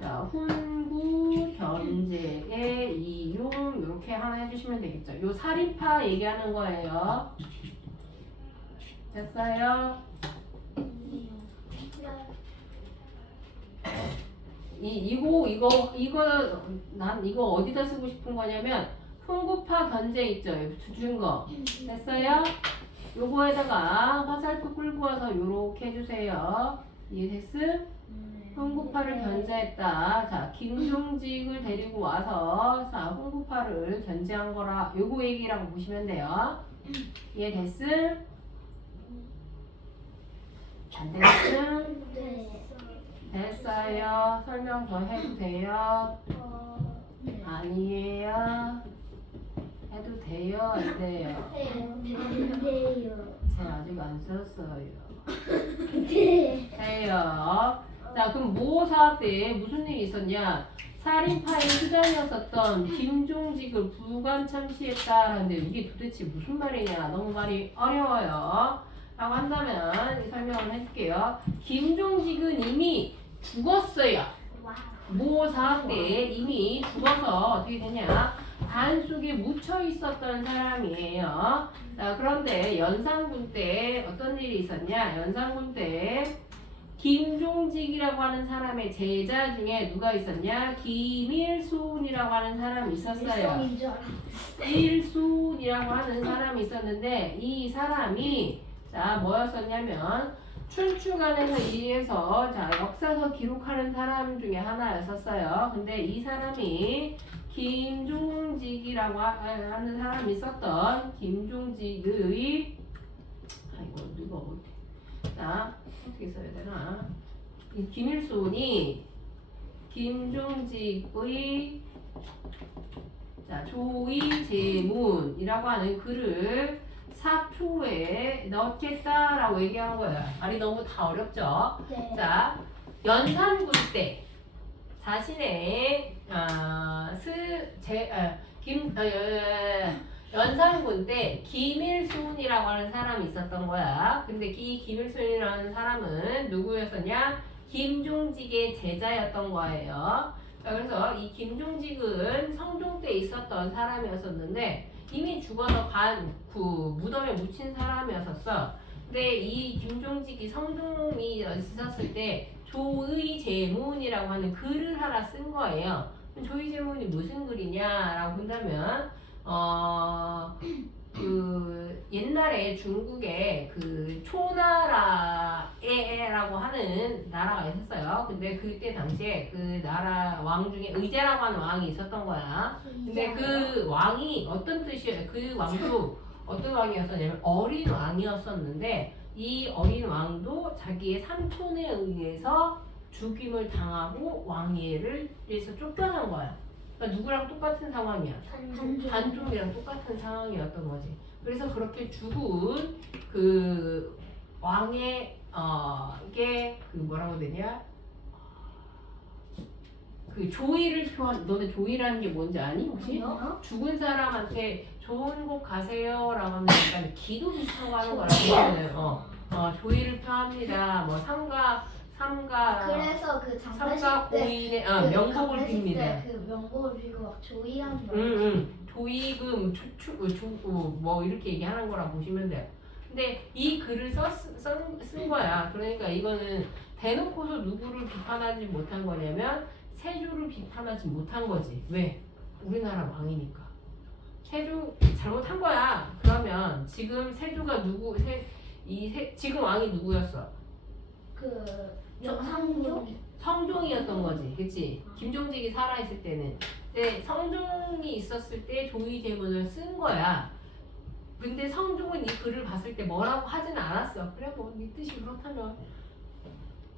자, 훈구 견제의 이용 이렇게 하나 해주시면 되겠죠. 요 살인파 얘기하는 거예요. 됐어요? 난 이거 어디다 쓰고 싶은 거냐면 훈구파 견제 있죠? 준 거. 됐어요? 요거에다가 화살표 끌고 와서 요렇게 해주세요. 이해됐음? 훈구파를 견제했다. 자, 김종직을 데리고 와서 자, 훈구파를 견제한 거라 요거 얘기라고 보시면 돼요. 이해됐음? 안 되겠음? 네. 됐어요. 설명 더 해도 돼요? 네. 아니에요. 해도 돼요? 안 돼요? 네. 제 아직 안 썼어요. 네. 해요. 자, 그럼 모사 때 무슨 일이 있었냐? 살인파의 수장이었었던 김종직을 부관 참시했다라는데 이게 도대체 무슨 말이냐? 너무 말이 어려워요. 라고 한다면 이 설명을 해줄게요. 김종직은 이미 죽었어요. 모사 때 이미 죽어서 어떻게 되냐? 반 속에 묻혀 있었던 사람이에요. 자, 그런데 연산군 때 어떤 일이 있었냐? 연산군 때 김종직이라고 하는 사람의 제자 중에 누가 있었냐? 김일순이라고 하는 사람이 있었어요. 일순이라고 하는 사람이 있었는데 이 사람이 자 뭐였었냐면 춘추관에서 일해서 자 역사서 기록하는 사람 중에 하나였었어요. 근데 이 사람이 김종직이라고 하는 사람이 있었던 김종직의 아이고 누가 자 어떻게 써야 되나? 이 김일순이 김종직의 자 조의제문이라고 하는 글을 사초에 넣겠다라고 얘기한 거예요. 말이 너무 다 어렵죠? 네. 자 연산군 때 자신의 연산군 때 김일순이라고 하는 사람이 있었던 거야. 근데 이 김일순이라는 사람은 누구였었냐? 김종직의 제자였던 거예요. 자, 그래서 이 김종직은 성종 때 있었던 사람이었었는데 이미 죽어서 무덤에 묻힌 사람이었었어. 근데 이 김종직이 성종이 있었을 때 조의제문이라고 하는 글을 하나 쓴 거예요. 조의제문이 무슨 글이냐라고 본다면 그 옛날에 중국에 그 초나라에라고 하는 나라가 있었어요. 근데 그때 당시에 그 나라 왕 중에 의제라고 하는 왕이 있었던 거야. 근데 그 왕이 어떤 뜻이에요? 그 왕도 어떤 왕이었었냐면 어린 왕이었었는데 이 어린 왕도 자기의 삼촌에 의해서 죽임을 당하고 왕위를 위해서 쫓겨난 거야. 그러니까 누구랑 똑같은 상황이야? 단종이랑 똑같은 상황이었던 거지. 그래서 그렇게 죽은 그 왕의 이게 그 뭐라고 되냐? 그 조의를 표한 너네 조의라는 게 뭔지 아니 혹시? 죽은 사람한테 좋은 곳 가세요라고 하면 약간 기도 비슷한 거 하는 거라고 해요. 조의를 표합니다. 뭐 삼가 그래서 그 삼가 장례식 때 고인의 명복을 장례식 빕니다. 때 그 명복을 빌고 막 조이라는 말. 조의금 뭐 이렇게 얘기하는 거라 보시면 돼요. 근데 이 글을 쓴 거야. 그러니까 이거는 대놓고서 누구를 비판하지 못한 거냐면 세조를 비판하지 못한 거지. 왜? 우리나라 왕이니까. 세조 잘못한 거야. 그러면 지금 세조가 누구? 지금 왕이 누구였어? 성종이었던 거지, 그치? 김종직이 살아있을 때는. 근데 성종이 있었을 때 조의제문을 쓴 거야. 근데 성종은 이 글을 봤을 때 뭐라고 하진 않았어. 그래, 뭐, 네 뜻이 그렇다면.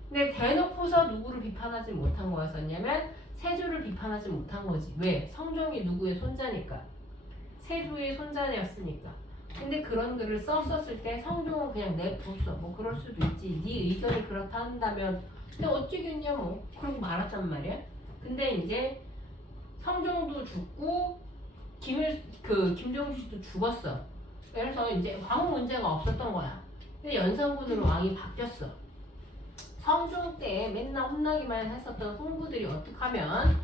근데 대놓고서 누구를 비판하지 못한 거였었냐면 세조를 비판하지 못한 거지. 왜? 성종이 누구의 손자니까. 세조의 손자였으니까. 근데 그런 글을 썼을 때 성종은 그냥 내뒀어. 뭐 그럴 수도 있지. 네 의견이 그렇다 한다면 근데 어찌겠냐 뭐 그러고 말았단 말이야. 근데 이제 성종도 죽고 김종식도 죽었어. 그래서 이제 아무 문제가 없었던 거야. 근데 연산군으로 왕이 바뀌었어. 성종 때 맨날 혼나기만 했었던 홍구들이 어떻게 하면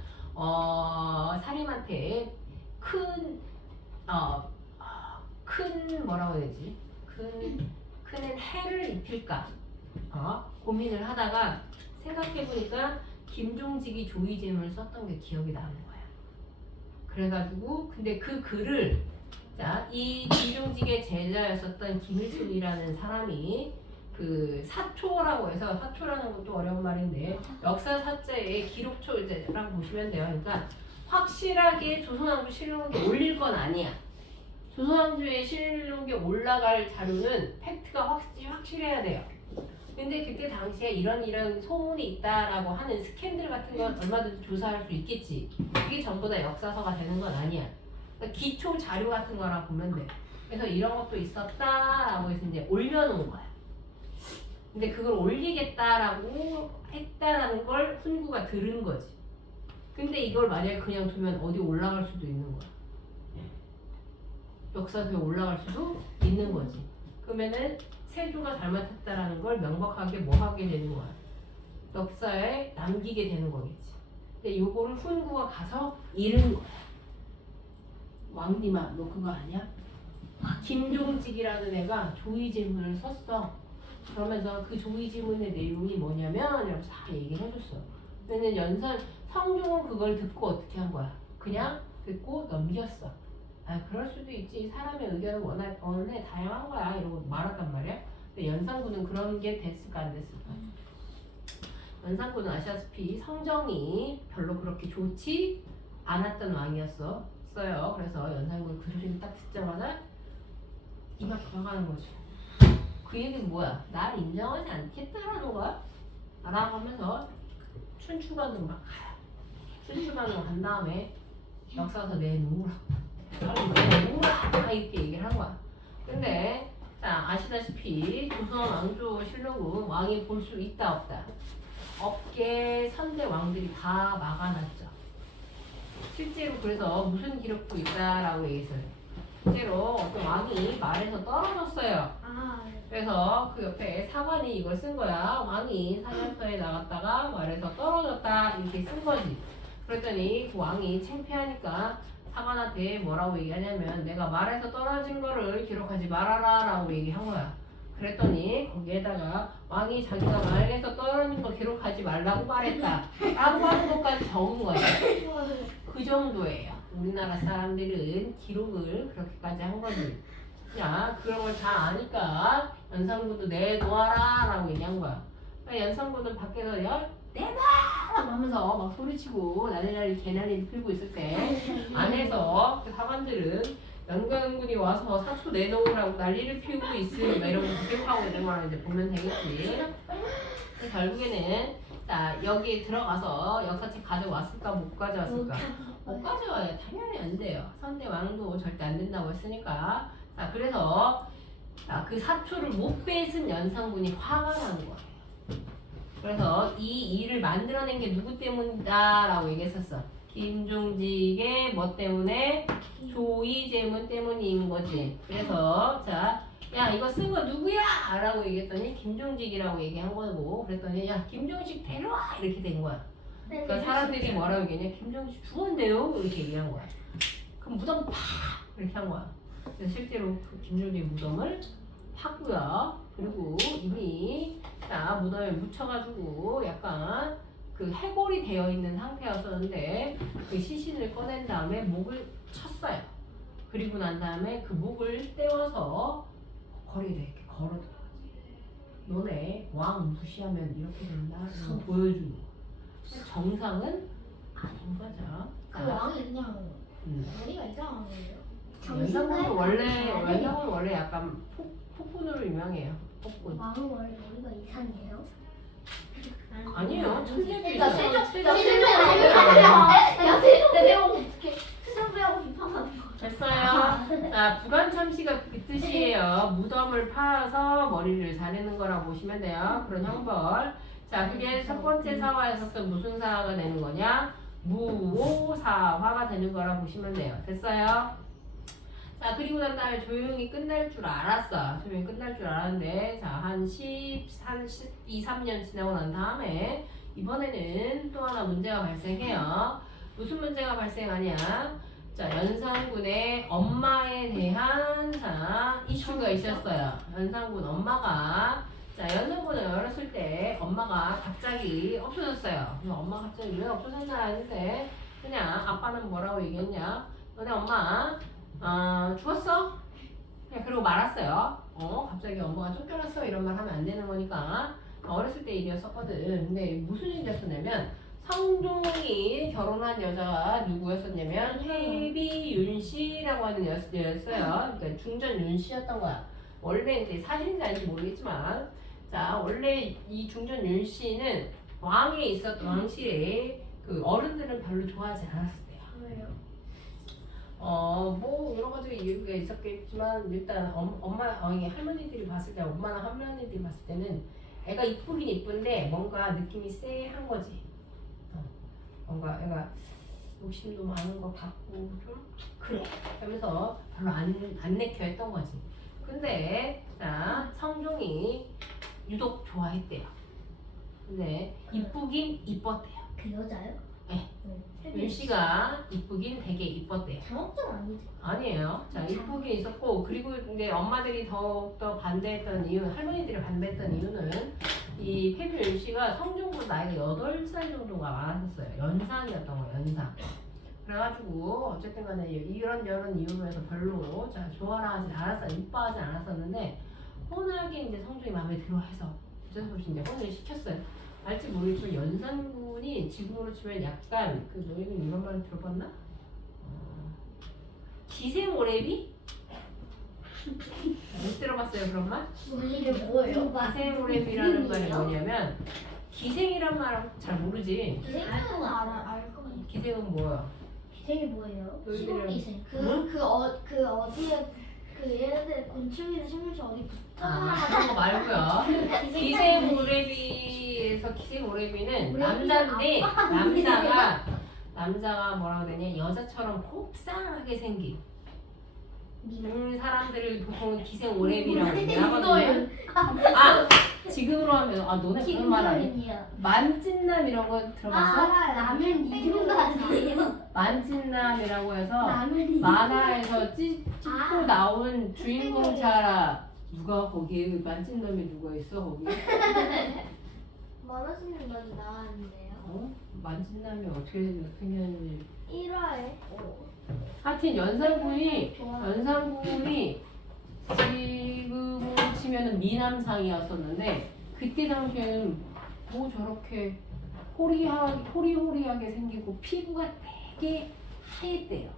사림한테 큰 뭐라고 해야 되지? 큰 해를 입힐까? 고민을 하다가 생각해보니까 김종직이 조의제문을 썼던 게 기억이 나는 거야. 그래가지고 근데 그 글을 이 김종직의 제자였었던 김일순이라는 사람이 그 사초라고 해서 사초라는 것도 어려운 말인데 역사 사자의 기록초라고 보시면 돼요. 그러니까 확실하게 조선왕조 실록에 올릴 건 아니야. 조선왕조의 실록에 올라갈 자료는 팩트가 확실해야 돼요. 근데 그때 당시에 이런 소문이 있다라고 하는 스캔들 같은 건 얼마든지 조사할 수 있겠지. 그게 전부 다 역사서가 되는 건 아니야. 그러니까 기초 자료 같은 거라 보면 돼. 그래서 이런 것도 있었다라고 해서 이제 올려놓은 거야. 근데 그걸 올리겠다라고 했다라는 걸 훈구가 들은 거지. 근데 이걸 만약에 그냥 두면 어디 올라갈 수도 있는 거야. 역사서에 올라갈 수도 있는 거지. 그러면은 세조가 잘못했다라는 걸 명백하게 뭐 하게 되는 거야. 역사에 남기게 되는 거겠지. 근데 요거를 훈구가 가서 잃은 거야. 왕님아, 너 그거 아니야? 김종직이라는 애가 조의지문을 썼어. 그러면서 그 조의지문의 내용이 뭐냐면 이러면서 다 얘기를 해줬어. 근데 성종은 그걸 듣고 어떻게 한 거야? 그냥 듣고 넘겼어. 아, 그럴 수도 있지. 사람의 의견은 원래 다양한 거야. 이러고 말았단 말이야. 근데 연산군은 그런 게 됐을까 안 됐을까? 연산군은 아시다시피 성정이 별로 그렇게 좋지 않았던 왕이었어요. 그래서 연산군이 그 소리를 딱 듣자마자 이만 돌아가는 거지. 그 얘기는 뭐야? 날 인정하지 않겠다라는 거야? 라고 하면서 춘추관으로 막 가요. 춘추관으로 간 다음에 역사서 내놓으라고. 빨리 내놓으라! 이렇게 얘기를 한 거야. 근데 자, 아시다시피 조선 왕조실록은 왕이 볼 수 있다 없다? 없게 선대 왕들이 다 막아놨죠. 실제로 그래서 무슨 기록도 있다라고 얘기했어요. 실제로 어떤 왕이 말에서 떨어졌어요. 그래서 그 옆에 사관이 이걸 쓴 거야. 왕이 사냥터에 나갔다가 말에서 떨어졌다 이렇게 쓴 거지. 그랬더니 그 왕이 창피하니까 사관한테 뭐라고 얘기하냐면 내가 말에서 떨어진 거를 기록하지 말아라 라고 얘기한 거야. 그랬더니 거기에다가 왕이 자기가 말에서 떨어진 거 기록하지 말라고 말했다 라고 하는 것까지 적은 거야. 그 정도예요. 우리나라 사람들은 기록을 그렇게까지 한 거지. 야, 그런 걸 다 아니까 연산군도 내놓아라 라고 얘기한 거야. 그러니까 연산군은 밖에서 야 내놔 하면서 막 소리치고 난리난리 개난리 피우고 있을 때 안에서 그 사관들은 연산군이 와서 사초 내놓으라고 난리를 피우고 있으니 막 이런 거 기억하고 있는 거랑 이제 보면 되겠지. 결국에는 자 여기 들어가서 역사책 가져왔을까 못 가져왔을까? 못 가져와요. 당연히 안 돼요. 선대 왕도 절대 안 된다고 했으니까. 자 그래서 자, 그 사초를 못 뺏은 연산군이 화가 나는 거예요. 그래서 이 일을 만들어낸 게 누구 때문이다 라고 얘기했었어. 김종직의 뭐 때문에? 조의제문 때문인 거지. 그래서 자, 야 이거 쓴 거 누구야? 라고 얘기했더니 김종직이라고 얘기한 거고 그랬더니 야 김종직 데려와 이렇게 된 거야. 그러니까 사람들이 뭐라고 얘기했냐? 김종직 죽었는데요? 이렇게 얘기한 거야. 그럼 무덤 팍! 이렇게 한 거야. 그래서 실제로 그 김종직 무덤을 팠고요. 그리고 이미 자 무덤에 묻혀가지고 약간 그 해골이 되어 있는 상태였었는데 그 시신을 꺼낸 다음에 목을 쳤어요. 그리고 난 다음에 그 목을 떼어서 거리에 이렇게 걸어들어. 너네 왕 무시하면 이렇게 된다. 이거 보여주는 거. 정상은 아닌 거죠. 그 왕이 그냥 머리가 이상한 거예요. 연상은 원래 약간 폭군으로 유명해요. 폭군. 왕은 원래 머리가 이상해요? 아니에요. 천재도 그러니까 있어요. 세종 어떻게 세종배하고 비판하는 거. 됐어요. 자, 부관참시가 그 뜻이에요. 무덤을 파서 머리를 자르는 거라고 보시면 돼요. 그런 형벌. 자, 그게 첫 번째 사화에서 무슨 사화가 되는 거냐? 무오사화가 되는 거라고 보시면 돼요. 됐어요? 자, 그리고 난 다음에 조용히 끝날 줄 알았어. 조용히 끝날 줄 알았는데, 자, 한 2, 3년 지나고 난 다음에, 이번에는 또 하나 문제가 발생해요. 무슨 문제가 발생하냐? 자, 연산군의 엄마에 대한, 자, 이슈가 있었어요. 연산군 엄마가, 자, 연산군을 어렸을 때 엄마가 갑자기 없어졌어요. 엄마가 갑자기 왜 없어졌나 했는데, 그냥 아빠는 뭐라고 얘기했냐? 너네 엄마, 죽었어? 그냥 그러고 말았어요. 갑자기 엄마가 쫓겨났어 이런 말 하면 안 되는 거니까 어렸을 때 일이었었거든. 근데 무슨 일이었었냐면 성종이 결혼한 여자가 누구였었냐면 해비윤 씨라고 하는 여자였어요. 그러니까 중전 윤 씨였던 거야. 원래 이제 사실인지 아닌지 모르겠지만 자 원래 이 중전 윤 씨는 왕에 있었던 왕실에 그 어른들은 별로 좋아하지 않았었대요. 왜요? 뭐 여러 가지 이유가 있었겠지만 일단 할머니들이 봤을 때 엄마나 할머니들이 봤을 때는 애가 이쁘긴 이쁜데 뭔가 느낌이 쎄한 거지. 뭔가 애가 욕심도 많은 것 같고 좀 그래 하면서 별로 안 내켜 했던 거지. 근데 자 성종이 유독 좋아했대요. 근데 이쁘긴 이뻤대요. 그 여자요? 네. 윤씨가 이쁘긴 되게 이뻤대요. 장학금 아니지? 아니에요. 자 이쁘게 있었고 그리고 이제 엄마들이 더욱더 반대했던 이유, 할머니들이 반대했던 이유는 이 패비 윤씨가 성종보다 나이가 8살 정도가 많았었어요. 연상이었던 거예요. 연상. 그래가지고 어쨌든 간에 이런 이유로 해서 별로 자 좋아라 하지 않았어, 이뻐하지 않았었는데 워낙에 이제 성종이 마음에 들어해서 어쩔 수 없이 이제 혼을 시켰어요. 알지 모르겠지만 연산군이 지금으로 치면 약간 그 너희는 이런 말 들어봤나? 기생오래비? 못 들어봤어요 그런 말? 이게 뭐예요? 기생오래비라는 말이 뭐냐면 기생이란 말 잘 모르지? 기생은 알거 같아. 기생은 뭐야? 기생이 뭐예요? 너희들은 기생. 그 어디에 그 얘네들 곤충이나 식물체 어디 그런 거 말고요. 기생오래비에서 기생오래비는 남자인데 남자가 뭐라고 해야 되냐 여자처럼 곱상하게 생긴 사람들을 보통 기생오래비라고 하거든요. 지금으로 하면 너네 그런 말 아니? 만찢남 이런 거 들어봤어? 라면 이런 거 아니에요? 만찢남이라고 해서 라면이 만화에서 찍고 나온 주인공 차라 누가 거기에 만찢남이 누가 있어 거기? 만화신는 건 나왔는데요. 만찢남이 어떻게 생겼는지 1화에 하여튼 연산군이 지금으로 치면은 미남상이었었는데 그때 당시에는 뭐 저렇게 호리호리하게 생기고 피부가 되게 하얘대요.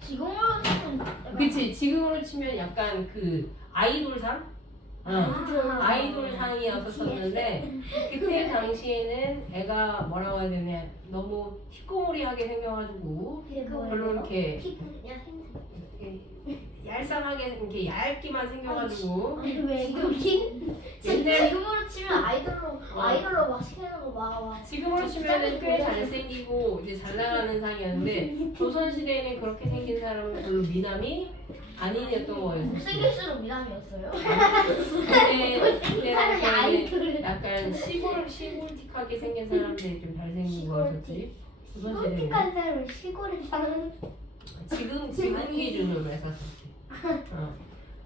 지금으로 치면 그치 지금으로 치면 약간 그 아이돌상? 아이돌상이었었는데 그때 당시에는 애가 뭐라고 해야 되냐 너무 희꼬무리하게 생겨가지고 별로 이렇게 얄쌍하게 이렇게 얇게만 생겨가지고 지금으로 치면 아이돌로 막 시키는 거막 지금으로 치면은 꽤 잘생기고 이제 잘 나가는 상이었는데 조선시대에는 그렇게 생긴 사람은 별로 미남이 아니었던 거예요. 못생길수록 미남이었어요? 그때는 약간 시골틱하게 생긴 사람들이 좀 잘생긴 거였었지. 조선시대에는 솔직한 사람을 시골에 사는 지금 기준으로 했었었지.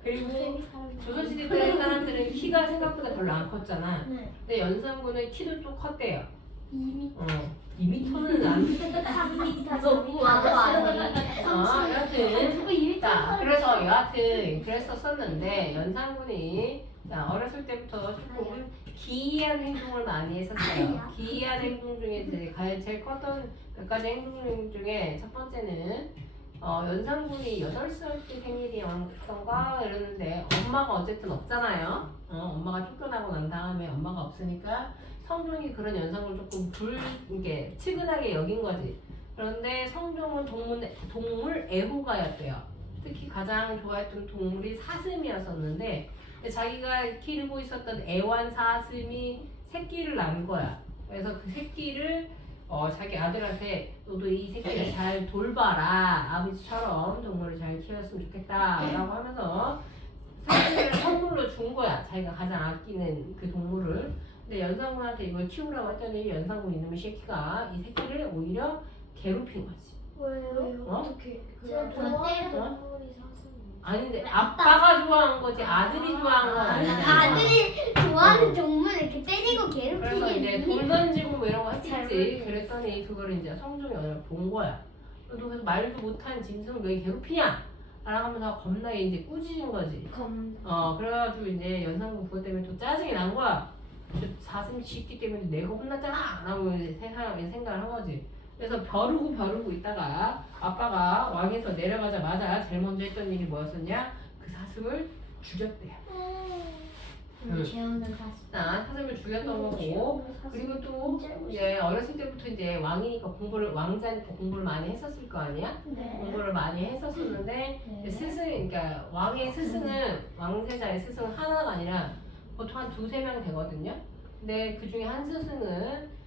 그리고 조선시대 때 사람들은 키가 생각보다 별로 안 컸잖아. 네. 근데 연산군은 키도 좀 컸대요. 2m 2m는 안. 3m 너무 많아. 여하튼 여하튼 그랬었었는데 연산군이 어렸을 때부터 조금 기이한 행동을 많이 했었어요. 기이한 행동 중에 이제 제일 컸던 몇 가지 행동 중에 첫 번째는 연산군이 8살 때 생일이었던가 이러는데 엄마가 어쨌든 없잖아요. 엄마가 쫓겨나고 난 다음에 엄마가 없으니까 성종이 그런 연산군을 조금 이게 측은하게 여긴 거지. 그런데 성종은 동물 애호가였대요. 특히 가장 좋아했던 동물이 사슴이었었는데 자기가 기르고 있었던 애완 사슴이 새끼를 낳은 거야. 그래서 그 새끼를 자기 아들한테 너도 이 새끼를 잘 돌봐라. 아버지처럼 동물을 잘 키웠으면 좋겠다 라고 하면서 새끼를 선물로 준 거야. 자기가 가장 아끼는 그 동물을. 근데 연산군한테 이걸 키우라고 했더니 연산군 이놈의 새끼가 이 새끼를 오히려 괴롭힌 거지. 왜요? 어떻게? 제가 좋아하는 동물이 아닌데 아빠가 좋아한 거지 아들이 좋아한 건 아니야. 아들이 좋아하는 동물 이렇게 때리고 그래서 이제 괴롭히기 돌 던지고 뭐 이런 거 했겠지. 그랬더니 그거를 이제 성종이 어느 날 본 거야. 너 그래서 말도 못한 짐승을 왜 괴롭히냐? 라고 하면서 겁나게 이제 꾸짖은 거지. 그래가지고 이제 연산군 그것 때문에 또 짜증이 난 거야. 사슴이 짖기 때문에 내가 혼났잖아! 라고 생각을 한 거지. 그래서 벼르고 있다가 아빠가 왕에서 내려가자마자 제일 먼저 했던 일이 뭐였었냐? 그 사슴을 죽였대요. 재혼은 자, 사슴을 죽였던 거고, 그리고 또 이제 어렸을 때부터 이제 왕이니까 왕자니까 공부를 많이 했었을 거 아니야? 공부를 많이 했었었는데 이제 그러니까 왕의 스승은 왕세자의 스승은 하나가 아니라 보통 한 두세 명 되거든요. 근데 그 중에 한 스승은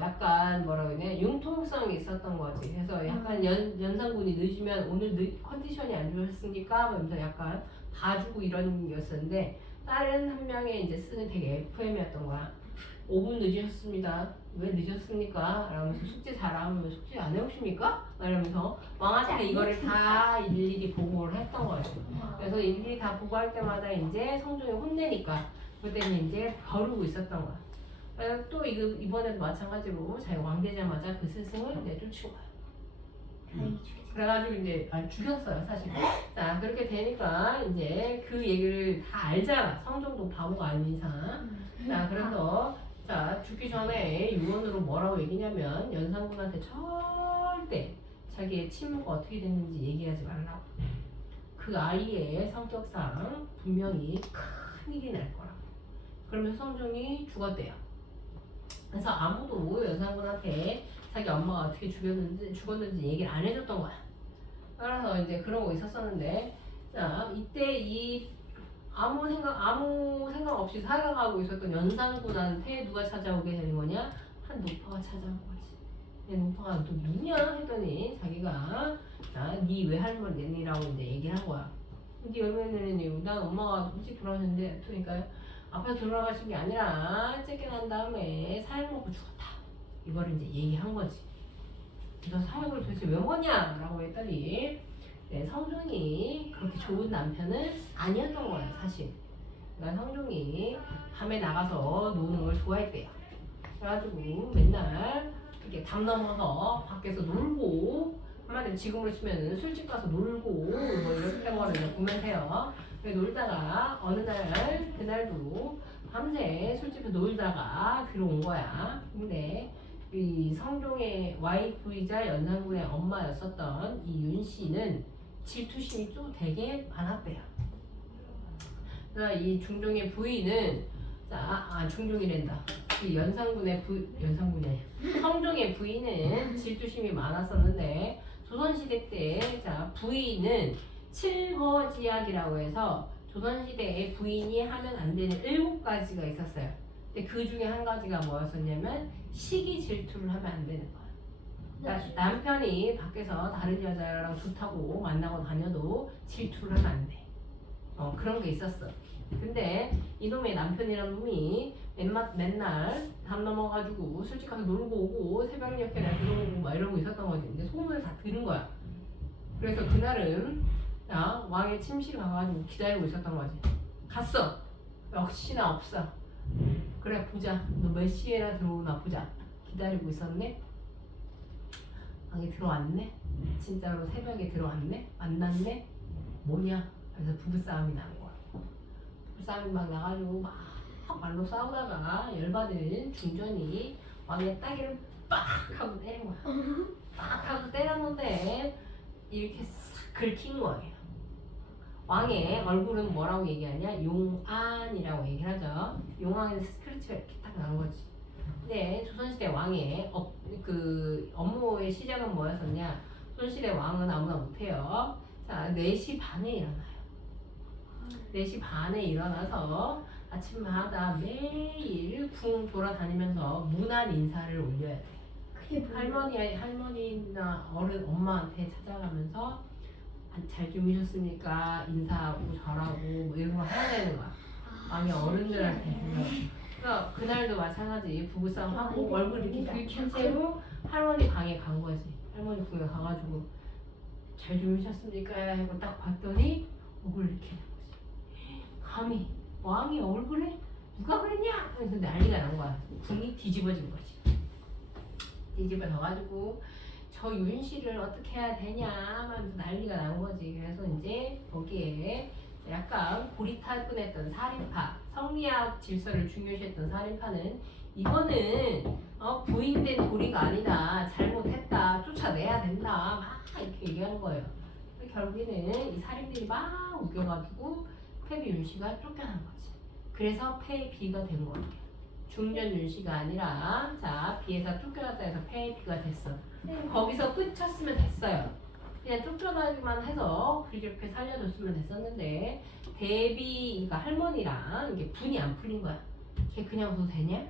약간 뭐라고 해야 되냐 융통성이 있었던 거지. 그래서 약간 연산군이 늦으면 오늘 컨디션이 안 좋았으니까 하면서 약간 봐주고 이런 거였었는데 다른 한 명의 이제 스승은 되게 FM이었던 거야. 5분 늦으셨습니다. 왜 늦었습니까? 라면서 숙제 잘하면 숙제 안 해오십니까? 이러면서 왕한테 이거를 다 일일이 보고를 했던 거예요. 그래서 일일이 다 보고할 때마다 이제 성종이 혼내니까 그때는 이제 벼르고 있었던 거야. 그래서 또 이번에도 마찬가지로 자기가 왕되자마자 그 스승을 내쫓은 거야. 그래가지고 이제 죽였어요 사실. 자 그렇게 되니까 이제 그 얘기를 다 알잖아. 성종도 바보가 아닌 이상. 자 그래서 자 죽기 전에 유언으로 뭐라고 얘기냐면 연산군한테 절대 자기의 친모가 어떻게 됐는지 얘기하지 말라고. 그 아이의 성격상 분명히 큰 일이 날 거라고. 그러면서 성종이 죽었대요. 그래서 아무도 연산군한테 자기 엄마가 어떻게 죽었는지 얘기를 안 해줬던 거야. 그래서 이제 그런 거 있었었는데, 자 이때 아무 생각 없이 살아가고 있었던 연산군한테 누가 찾아오게 되는 거냐? 한 노파가 찾아온 거지. 노파가 또 누구냐 했더니 자기가 네 외할머니라고 이제 얘기를 한 거야. 네 외할머니는 난 엄마가 일찍 돌아가셨는데, 그러니까 아빠 돌아가신 게 아니라 쫓겨난 다음에 사약 먹고 죽었다. 이거를 이제 얘기한 거지. 너 사약을 도대체 왜 먹었냐? 라고 했더니 성종이 그렇게 좋은 남편은 아니었던 거예요 사실. 그러니까 성종이 밤에 나가서 노는 걸 좋아했대요. 그래가지고 맨날 이렇게 담 넘어서 밖에서 놀고, 한마디로 지금으로 치면 술집 가서 놀고 뭐 이렇게 거를 보면 돼요. 놀다가 어느 날 그날도 밤새 술집에 놀다가 들어온 거야. 근데 이 성종의 와이프이자 연산군의 엄마였었던 이 윤씨는 질투심이 좀 되게 많았대요. 그래서 이 중종의 부인은 중종이란다. 이 연산군이 아니야. 성종의 부인은 질투심이 많았었는데 조선시대 때 부인은 칠거지약이라고 해서 조선시대에 부인이 하면 안 되는 7가지가 있었어요. 근데 그 중에 한 가지가 뭐였었냐면 시기 질투를 하면 안 되는 거야. 그러니까 남편이 밖에서 다른 여자랑 좋다고 만나고 다녀도 질투를 하면 안 돼. 그런 게 있었어. 근데 이놈의 남편이란 놈이 맨날 담 넘어가지고 술집 가서 놀고 오고 새벽녘에 날 들어오고 막 이러고 있었던 거지. 근데 소문을 다 들은 거야. 그래서 그날은 왕의 침실 가가지고 기다리고 있었던 거지. 갔어. 역시나 없어. 그래 보자. 너 몇 시에나 들어오나 보자. 기다리고 있었네. 왕이 들어왔네. 진짜로 새벽에 들어왔네. 만났네. 뭐냐? 그래서 부부싸움이 난 거야. 부부싸움이 막 나가지고 막 말로 싸우다가 열받은 중전이 왕의 따귀를 빡 하고 때린 거야. 빡 하고 때렸는데 이렇게 싹 긁힌 거예요. 왕의 얼굴은 뭐라고 얘기하냐? 용안이라고 얘기하죠. 용안에 스크래치가 이렇게 딱 난 거지. 근데 조선시대 왕의 그 업무의 시작은 뭐였었냐? 조선시대 왕은 아무나 못해요. 자, 4시 반에 일어나요. 4시 반에 일어나서 아침마다 매일 궁 돌아다니면서 문안 인사를 올려야 돼. 할머니나 어른 엄마한테 찾아가면서 잘 주무셨습니까? 인사하고 절하고 뭐 이런 거 해야 되는 거야. 왕의 어른들한테. 그러니까 그날도 마찬가지 부부싸움 하고 얼굴 이렇게 긁힌 채로 할머니 방에 간 거지. 할머니 방에 가가지고 잘 주무셨습니까? 하고 딱 봤더니 얼굴 이렇게 된 거지. 감히 왕의 얼굴에 누가 그랬냐? 그래서 난리가 난 거야. 궁이 뒤집어진 거지. 뒤집어져가지고 저 윤씨를 어떻게 해야 되냐 하면서 난리가 난 거지. 그래서 이제 거기에 약간 고리타분했던 살인파, 성리학 질서를 중요시했던 살인파는 이거는 부인된 도리가 아니다, 잘못했다, 쫓아내야 된다 막 이렇게 얘기하는 거예요. 결국에는 이 살인들이 막 웃겨가지고 패비 윤씨가 쫓겨난 거지. 그래서 폐비가 된 거예요. 중전윤씨가 아니라 자 비에서 쫓겨났다 해서 폐비가 됐어. 거기서 끝쳤으면 됐어요. 그냥 쫓겨나기만 해서 그렇게 살려줬으면 됐었는데 대비 그러니까 할머니랑 이게 분이 안 풀린 거야. 걔 그냥 둬도 되냐?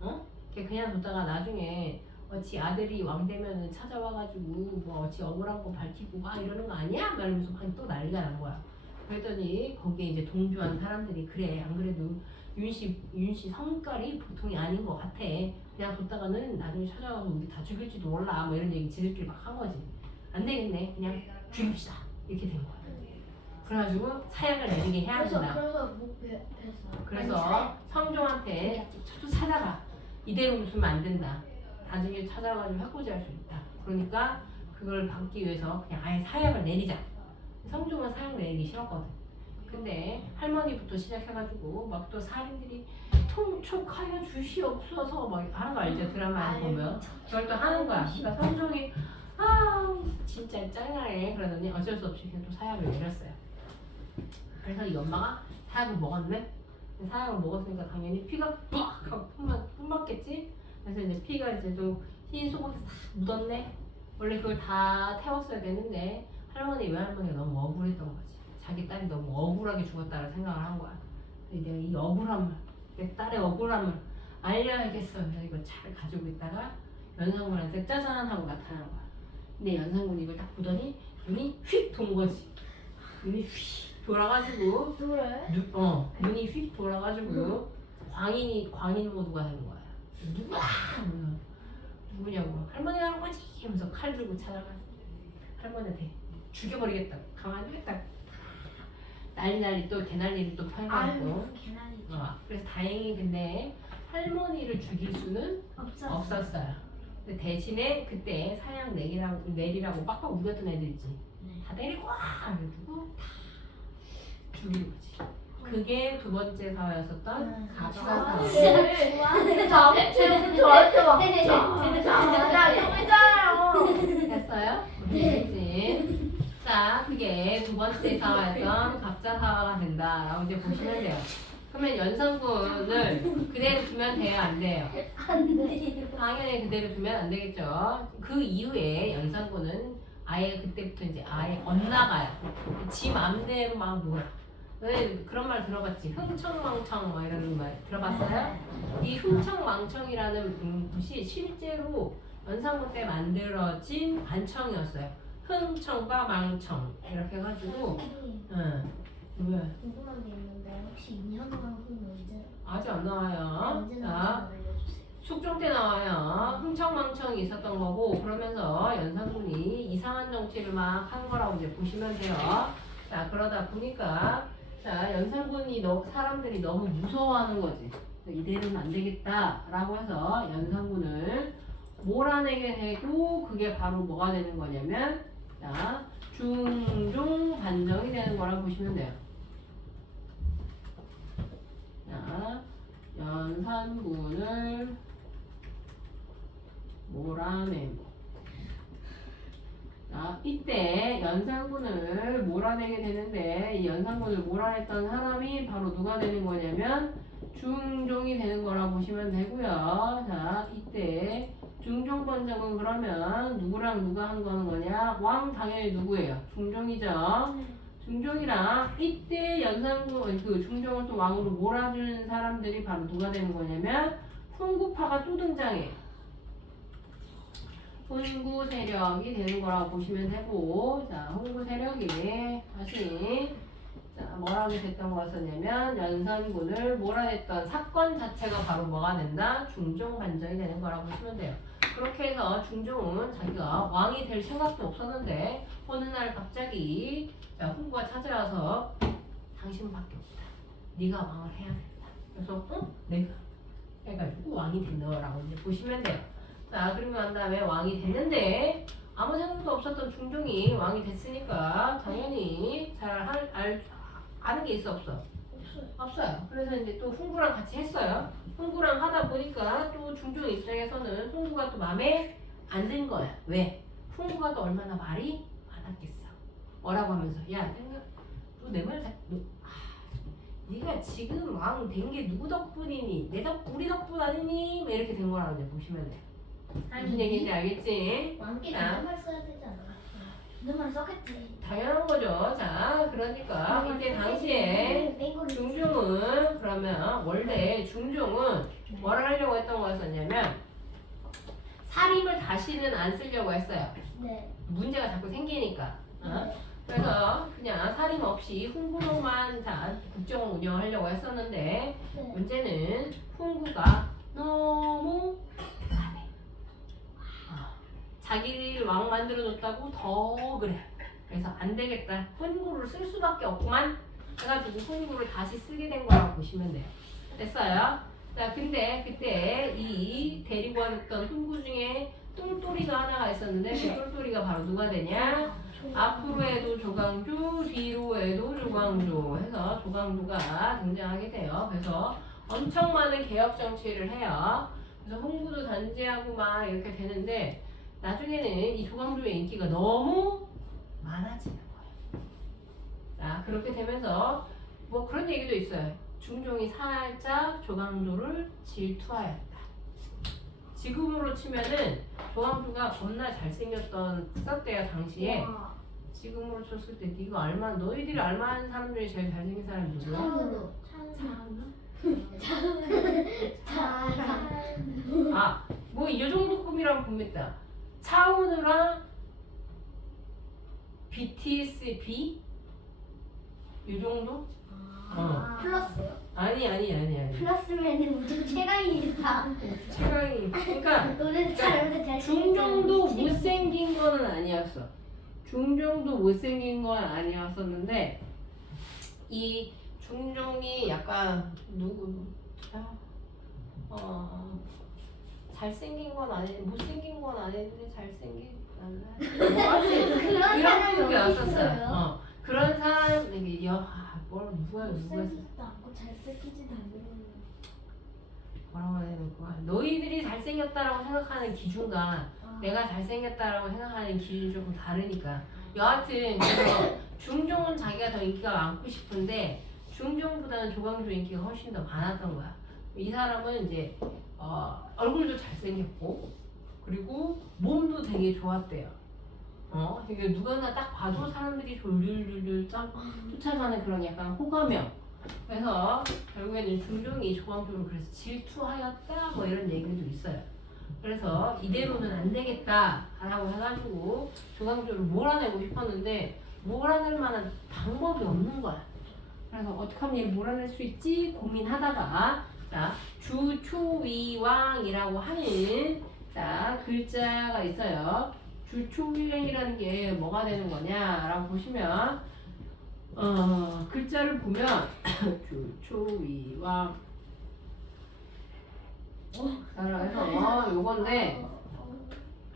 어? 걔 그냥 뒀다가 나중에 지 아들이 왕 되면은 찾아와가지고 뭐 지 억울한 거 밝히고 막 이러는 거 아니야? 막 이러면서 막 또 난리가 난 거야. 그랬더니 거기에 이제 동조한 사람들이 그래 안 그래도 윤씨 성깔이 보통이 아닌 것 같아. 그냥 뒀다가는 나중에 찾아와서 우리 다 죽일지도 몰라. 뭐 이런 얘기 지들끼리 막 한 거지. 안 되겠네. 그냥 죽입시다. 이렇게 된 거야. 그래가지고 사약을 내리게 해야 된다. 그래서 못 뵀어요. 그래서 성종한테 저도 찾아가. 이대로 웃으면 안 된다. 나중에 찾아가지고 해코지할 수 있다. 그러니까 그걸 막기 위해서 그냥 아예 사약을 내리자. 성종은 사약 내리기 싫었거든. 근데 할머니부터 시작해가지고 막 또 살인들이 통촉하여 주시옵소서 막 하는 거 알죠? 드라마에 보면 그걸 또 하는 거야. 그러니까 성종이 진짜 짱나네 그러더니 어쩔 수 없이 그냥 또 사약을 내렸어요. 그래서 이 엄마가 사약을 먹었네. 사약을 먹었으니까 당연히 피가 빡 하고 뿜었겠지. 그래서 이제 피가 이제 좀 흰 속옷에 싹 묻었네. 원래 그걸 다 태웠어야 되는데 외할머니가 너무 억울했던 거지. 자기 딸이 너무 억울하게 죽었다고 생각을 한 거야. 내가 이 억울함을, 내 딸의 억울함을 알려야겠어. 그래서 이걸 잘 가지고 있다가 연산군한테 짜잔 하고 나타난 거야. 근데 연산군이 이걸 딱 보더니 눈이 휙 돈 거지. 눈이 휙 돌아가지고 눈이 휙 돌아가지고 광인 모두가 된 거야. 누구냐고 할머니 할아버지 하면서 칼 들고 찾아가지고 할머니한테 죽여버리겠다. 가만히 두겠다. 난리 또 개난리를 또 펴가지고. 그래서 다행히 근데 할머니를 죽일 수는 없었어요. 근데 대신에 그때 사약 내리라고 빡빡 우겼던 애들 있지. 다 내리고 와! 그래가지고 다 죽인 거지. 그게 두 번째 사화였었던 갑사사화. 근데 저한테 막 나 이거 했잖아요. 됐어요? 그렇지. 자, 그게 두 번째 사화였던 갑자사화가 된다라고 이제 보시면 돼요. 그러면 연산군을 그대로 두면 돼요? 안 돼요? 안 돼요. 당연히 그대로 두면 안 되겠죠. 그 이후에 연산군은 아예 그때부터 이제 아예 엇나가요. 지 맘대로 막 놀아. 왜 그런 말 들어봤지? 흥청망청 뭐 이런 말 들어봤어요? 이 흥청망청이라는 곳이 실제로 연산군 때 만들어진 관청이었어요. 흥청과 망청 이렇게 해가지고 왜? 궁금한 게 있는데 혹시 인현왕후는 언제? 아직 안 나와요. 언제 자, 나오는지 알려주세요. 숙종 때 나와요. 흥청망청이 있었던 거고 그러면서 연산군이 이상한 정치를 막 한 거라고 이제 보시면 돼요. 자, 그러다 보니까 자, 연산군이 사람들이 너무 무서워하는 거지. 이대로는 안 되겠다라고 해서 연산군을 몰아내게 되고 그게 바로 뭐가 되는 거냐면 자, 중종 반정이 되는 거라고 보시면 돼요. 자, 연산군을 몰아내고 자, 이때 연산군을 몰아내게 되는데 이 연산군을 몰아냈던 사람이 바로 누가 되는 거냐면 중종이 되는 거라고 보시면 되고요. 자, 이때 중종 번정은 그러면 누구랑 누가 한 거냐? 왕 당연히 누구예요? 중종이죠. 중종이랑 이때 연산군 그 중종을 또 왕으로 몰아준 사람들이 바로 누가 되는 거냐면 훈구파가 또 등장해요. 훈구 세력이 되는 거라고 보시면 되고, 자, 훈구 세력이 다시 자, 뭐라고 됐던 거였었냐면 연산군을 몰아냈던 사건 자체가 바로 뭐가 된다? 중종 반정이 되는 거라고 보시면 돼요. 그렇게 해서 중종은 자기가 왕이 될 생각도 없었는데 어느 날 갑자기 자, 훈구가 찾아와서 당신밖에 없다. 네가 왕을 해야 된다. 그래서 내가 해가지고 왕이 된 거라고 이제 보시면 돼요. 자, 그리고 난 다음에 왕이 됐는데 아무 생각도 없었던 중종이 왕이 됐으니까 당연히 아는 게 있어 없어? 없어요. 그래서 이제 또 훈구랑 같이 했어요. 훈구랑 하다 보니까 또 중종 입장에서는 훈구가 또 마음에 안 든 거야. 왜? 훈구가 또 얼마나 말이 많았겠어. 뭐라고 하면서 야, 너 내 말 네가 지금 왕 된 게 누구 덕분이니? 우리 덕분 아니니? 뭐 이렇게 된 거라고 이제 보시면 돼. 무슨 얘기인지 알겠지? 왕께 자. 존댓말 써야 되잖아. 존댓말 썼겠지. 당연한 거죠. 자, 그러니까 이때 당시에 중종은 그러면 원래 중종은 뭘 하려고 했던 거였었냐면 사림을 다시는 안 쓰려고 했어요. 네. 문제가 자꾸 생기니까. 그래서 그냥 사림 없이 훈구로만 자 국정을 운영하려고 했었는데 네. 문제는 훈구가 너무 까매. 자기를 왕 만들어줬다고 더 그래. 그래서 안 되겠다. 훈구를 쓸 수밖에 없구만. 해가지고 훈구를 다시 쓰게 된 거라고 보시면 돼요. 됐어요? 자, 근데 그때 이 데리고 왔던 훈구 중에 똘똘이가 하나가 있었는데 그 똘똘이가 바로 누가 되냐? 앞으로 해도 조광조, 뒤로 해도 조광조 해서 조광조가 등장하게 돼요. 그래서 엄청 많은 개혁 정치를 해요. 그래서 훈구도 단죄하고 막 이렇게 되는데 나중에는 이 조광조의 인기가 너무 많아지는 거예요. 자, 그렇게 되면서 뭐 그런 얘기도 있어요. 중종이 살짝 조광조를 질투하였다. 지금으로 치면은 조광조가 겁나 잘생겼던 때야 당시에. 지금으로 쳤을 때 네가 알만 너희들이 알만한 사람 중에 제일 잘생긴 사람이 누구야? 아, 뭐 이 정도 급이라고 봅니다. 차은우랑 BTS B 이 정도? 플러스요? 아니. 플러스면은 무슨 최강이다. 최강이. 그러니까 노래도 잘하면서 잘. 중종도 못생긴 거는 아니었어. 중종도 못생긴 건 아니었었는데 이 중종이 약간 잘생긴 건 아니 못생긴 건 아닌데 잘생긴 뭐 하여튼 그런 이런 사람이 분이 어디 왔었어요. 있어요? 그런 사람 이게 누가 못생기지도 않고 잘생기지도 않고. 뭐라고 해야 되나? 너희들이 잘생겼다라고 생각하는 기준과 내가 잘생겼다라고 생각하는 기준이 조금 다르니까. 여하튼 그래서 중종은 자기가 더 인기가 많고 싶은데 중종보다는 조광조 인기가 훨씬 더 많았던 거야. 이 사람은 이제 얼굴도 잘생겼고 그리고 몸도 되게 좋았대요. 이게 누구나 딱 봐도 사람들이 졸졸졸졸 쫓아가는 그런 약간 호감형. 그래서 결국에는 중종이 조광조를 그래서 질투하였다 뭐 이런 얘기도 있어요. 그래서 이대로는 안 되겠다라고 해가지고 조광조를 몰아내고 싶었는데 몰아낼 만한 방법이 없는 거야. 그래서 어떻게 하면 얘를 몰아낼 수 있지 고민하다가 자 주초위왕이라고 하는 자 글자가 있어요. 주초위왕이라는 게 뭐가 되는 거냐라고 보시면 글자를 보면 주초위왕 따라해서 요건데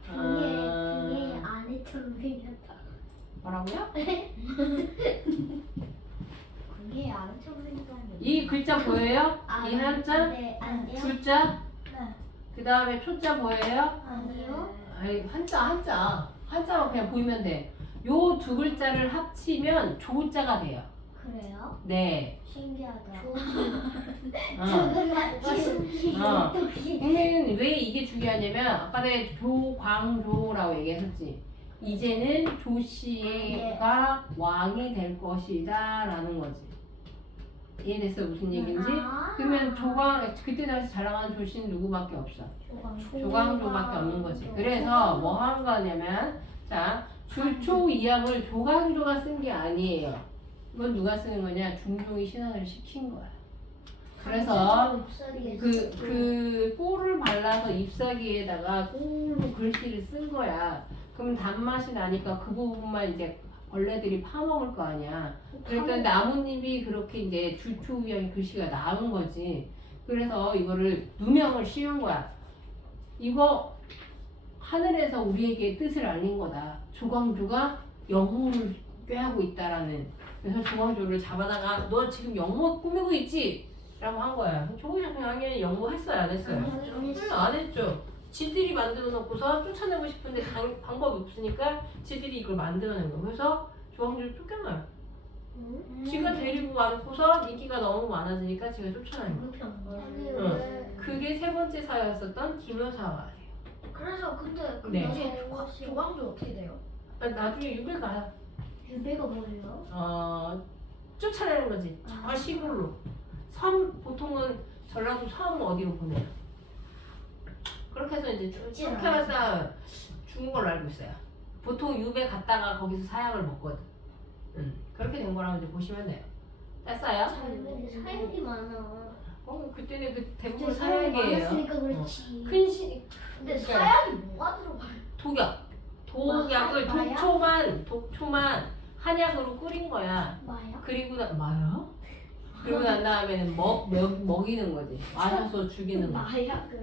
그게 아내처럼 생겼다. 뭐라고요? 그게 아내처럼 생겼다는. 이 글자 보여요? 이 한자? 네, 아니요. 줄자? 네. 그 다음에 초자 보여요? 아니요. 아니 한자만 그냥 보이면 돼. 요 두 글자를 합치면 조자가 돼요. 그래요? 네. 신기하다. 어. 근데 왜 이게 중요하냐면 아까 내가 조광조라고 얘기했었지. 이제는 조씨가 왕이 될 것이다 라는 거지. 이해됐어? 무슨 얘기인지? 그러면 그때 당시 잘 나가는 조씨는 누구밖에 없어. 조광조밖에 없는 거지. 그래서 뭐 한 거냐면 자 주초이왕을 조광조가 쓴 게 아니에요. 이건 누가 쓰는 거냐? 중종이 신안을 시킨 거야. 그래서 그 꿀을 발라서 잎사귀에다가 꿀로 글씨를 쓴 거야. 그럼 단맛이 나니까 그 부분만 이제 벌레들이 파먹을 거 아니야. 그러니까 나뭇잎이 그렇게 이제 주초위왕 글씨가 나온 거지. 그래서 이거를 누명을 씌운 거야. 이거 하늘에서 우리에게 뜻을 알린 거다. 조광조가 영모를 꾀하고 있다라는. 그래서 조광조를 잡아다가 너 지금 영모 꾸미고 있지? 라고 한 거야. 조광조 당연히 영모 했어요? 안 했어요? 안 했죠. 지들이 만들어 놓고서 쫓아내고 싶은데 방법이 없으니까 지들이 이걸 만들어낸 거예요. 그래서 조광조를 쫓겨나요. 지가 데리고 와놓고서 인기가 너무 많아지니까 지가 쫓아다니는 거야. 그게 세 번째 사였었던 기묘사화예요. 그래서 근데 네. 나중에 조광조 어떻게 돼요? 나중에 유배 가요. 유배가 뭐예요? 쫓아내는 거지. 저 시골로. 섬 보통은 전라도 섬 어디로 보내요. 그렇게 해서 이제 쭉 해서 죽은 걸로 알고 있어요. 보통 유배 갔다가 거기서 사약을 먹거든. 그렇게 된 거라고 이제 보시면 돼요. 됐어요? 사역이 많아. 그때는 그 대부분 사약이에요. 많았으니까 그렇지. 큰 신, 근데 사약이 뭐가 들어가요? 독약을 마약? 독초만 한약으로 끓인 거야. 마약? 그리고 마약? 그리고 난 다음에는 먹이는 거지. 마셔서 죽이는 거. 마약을.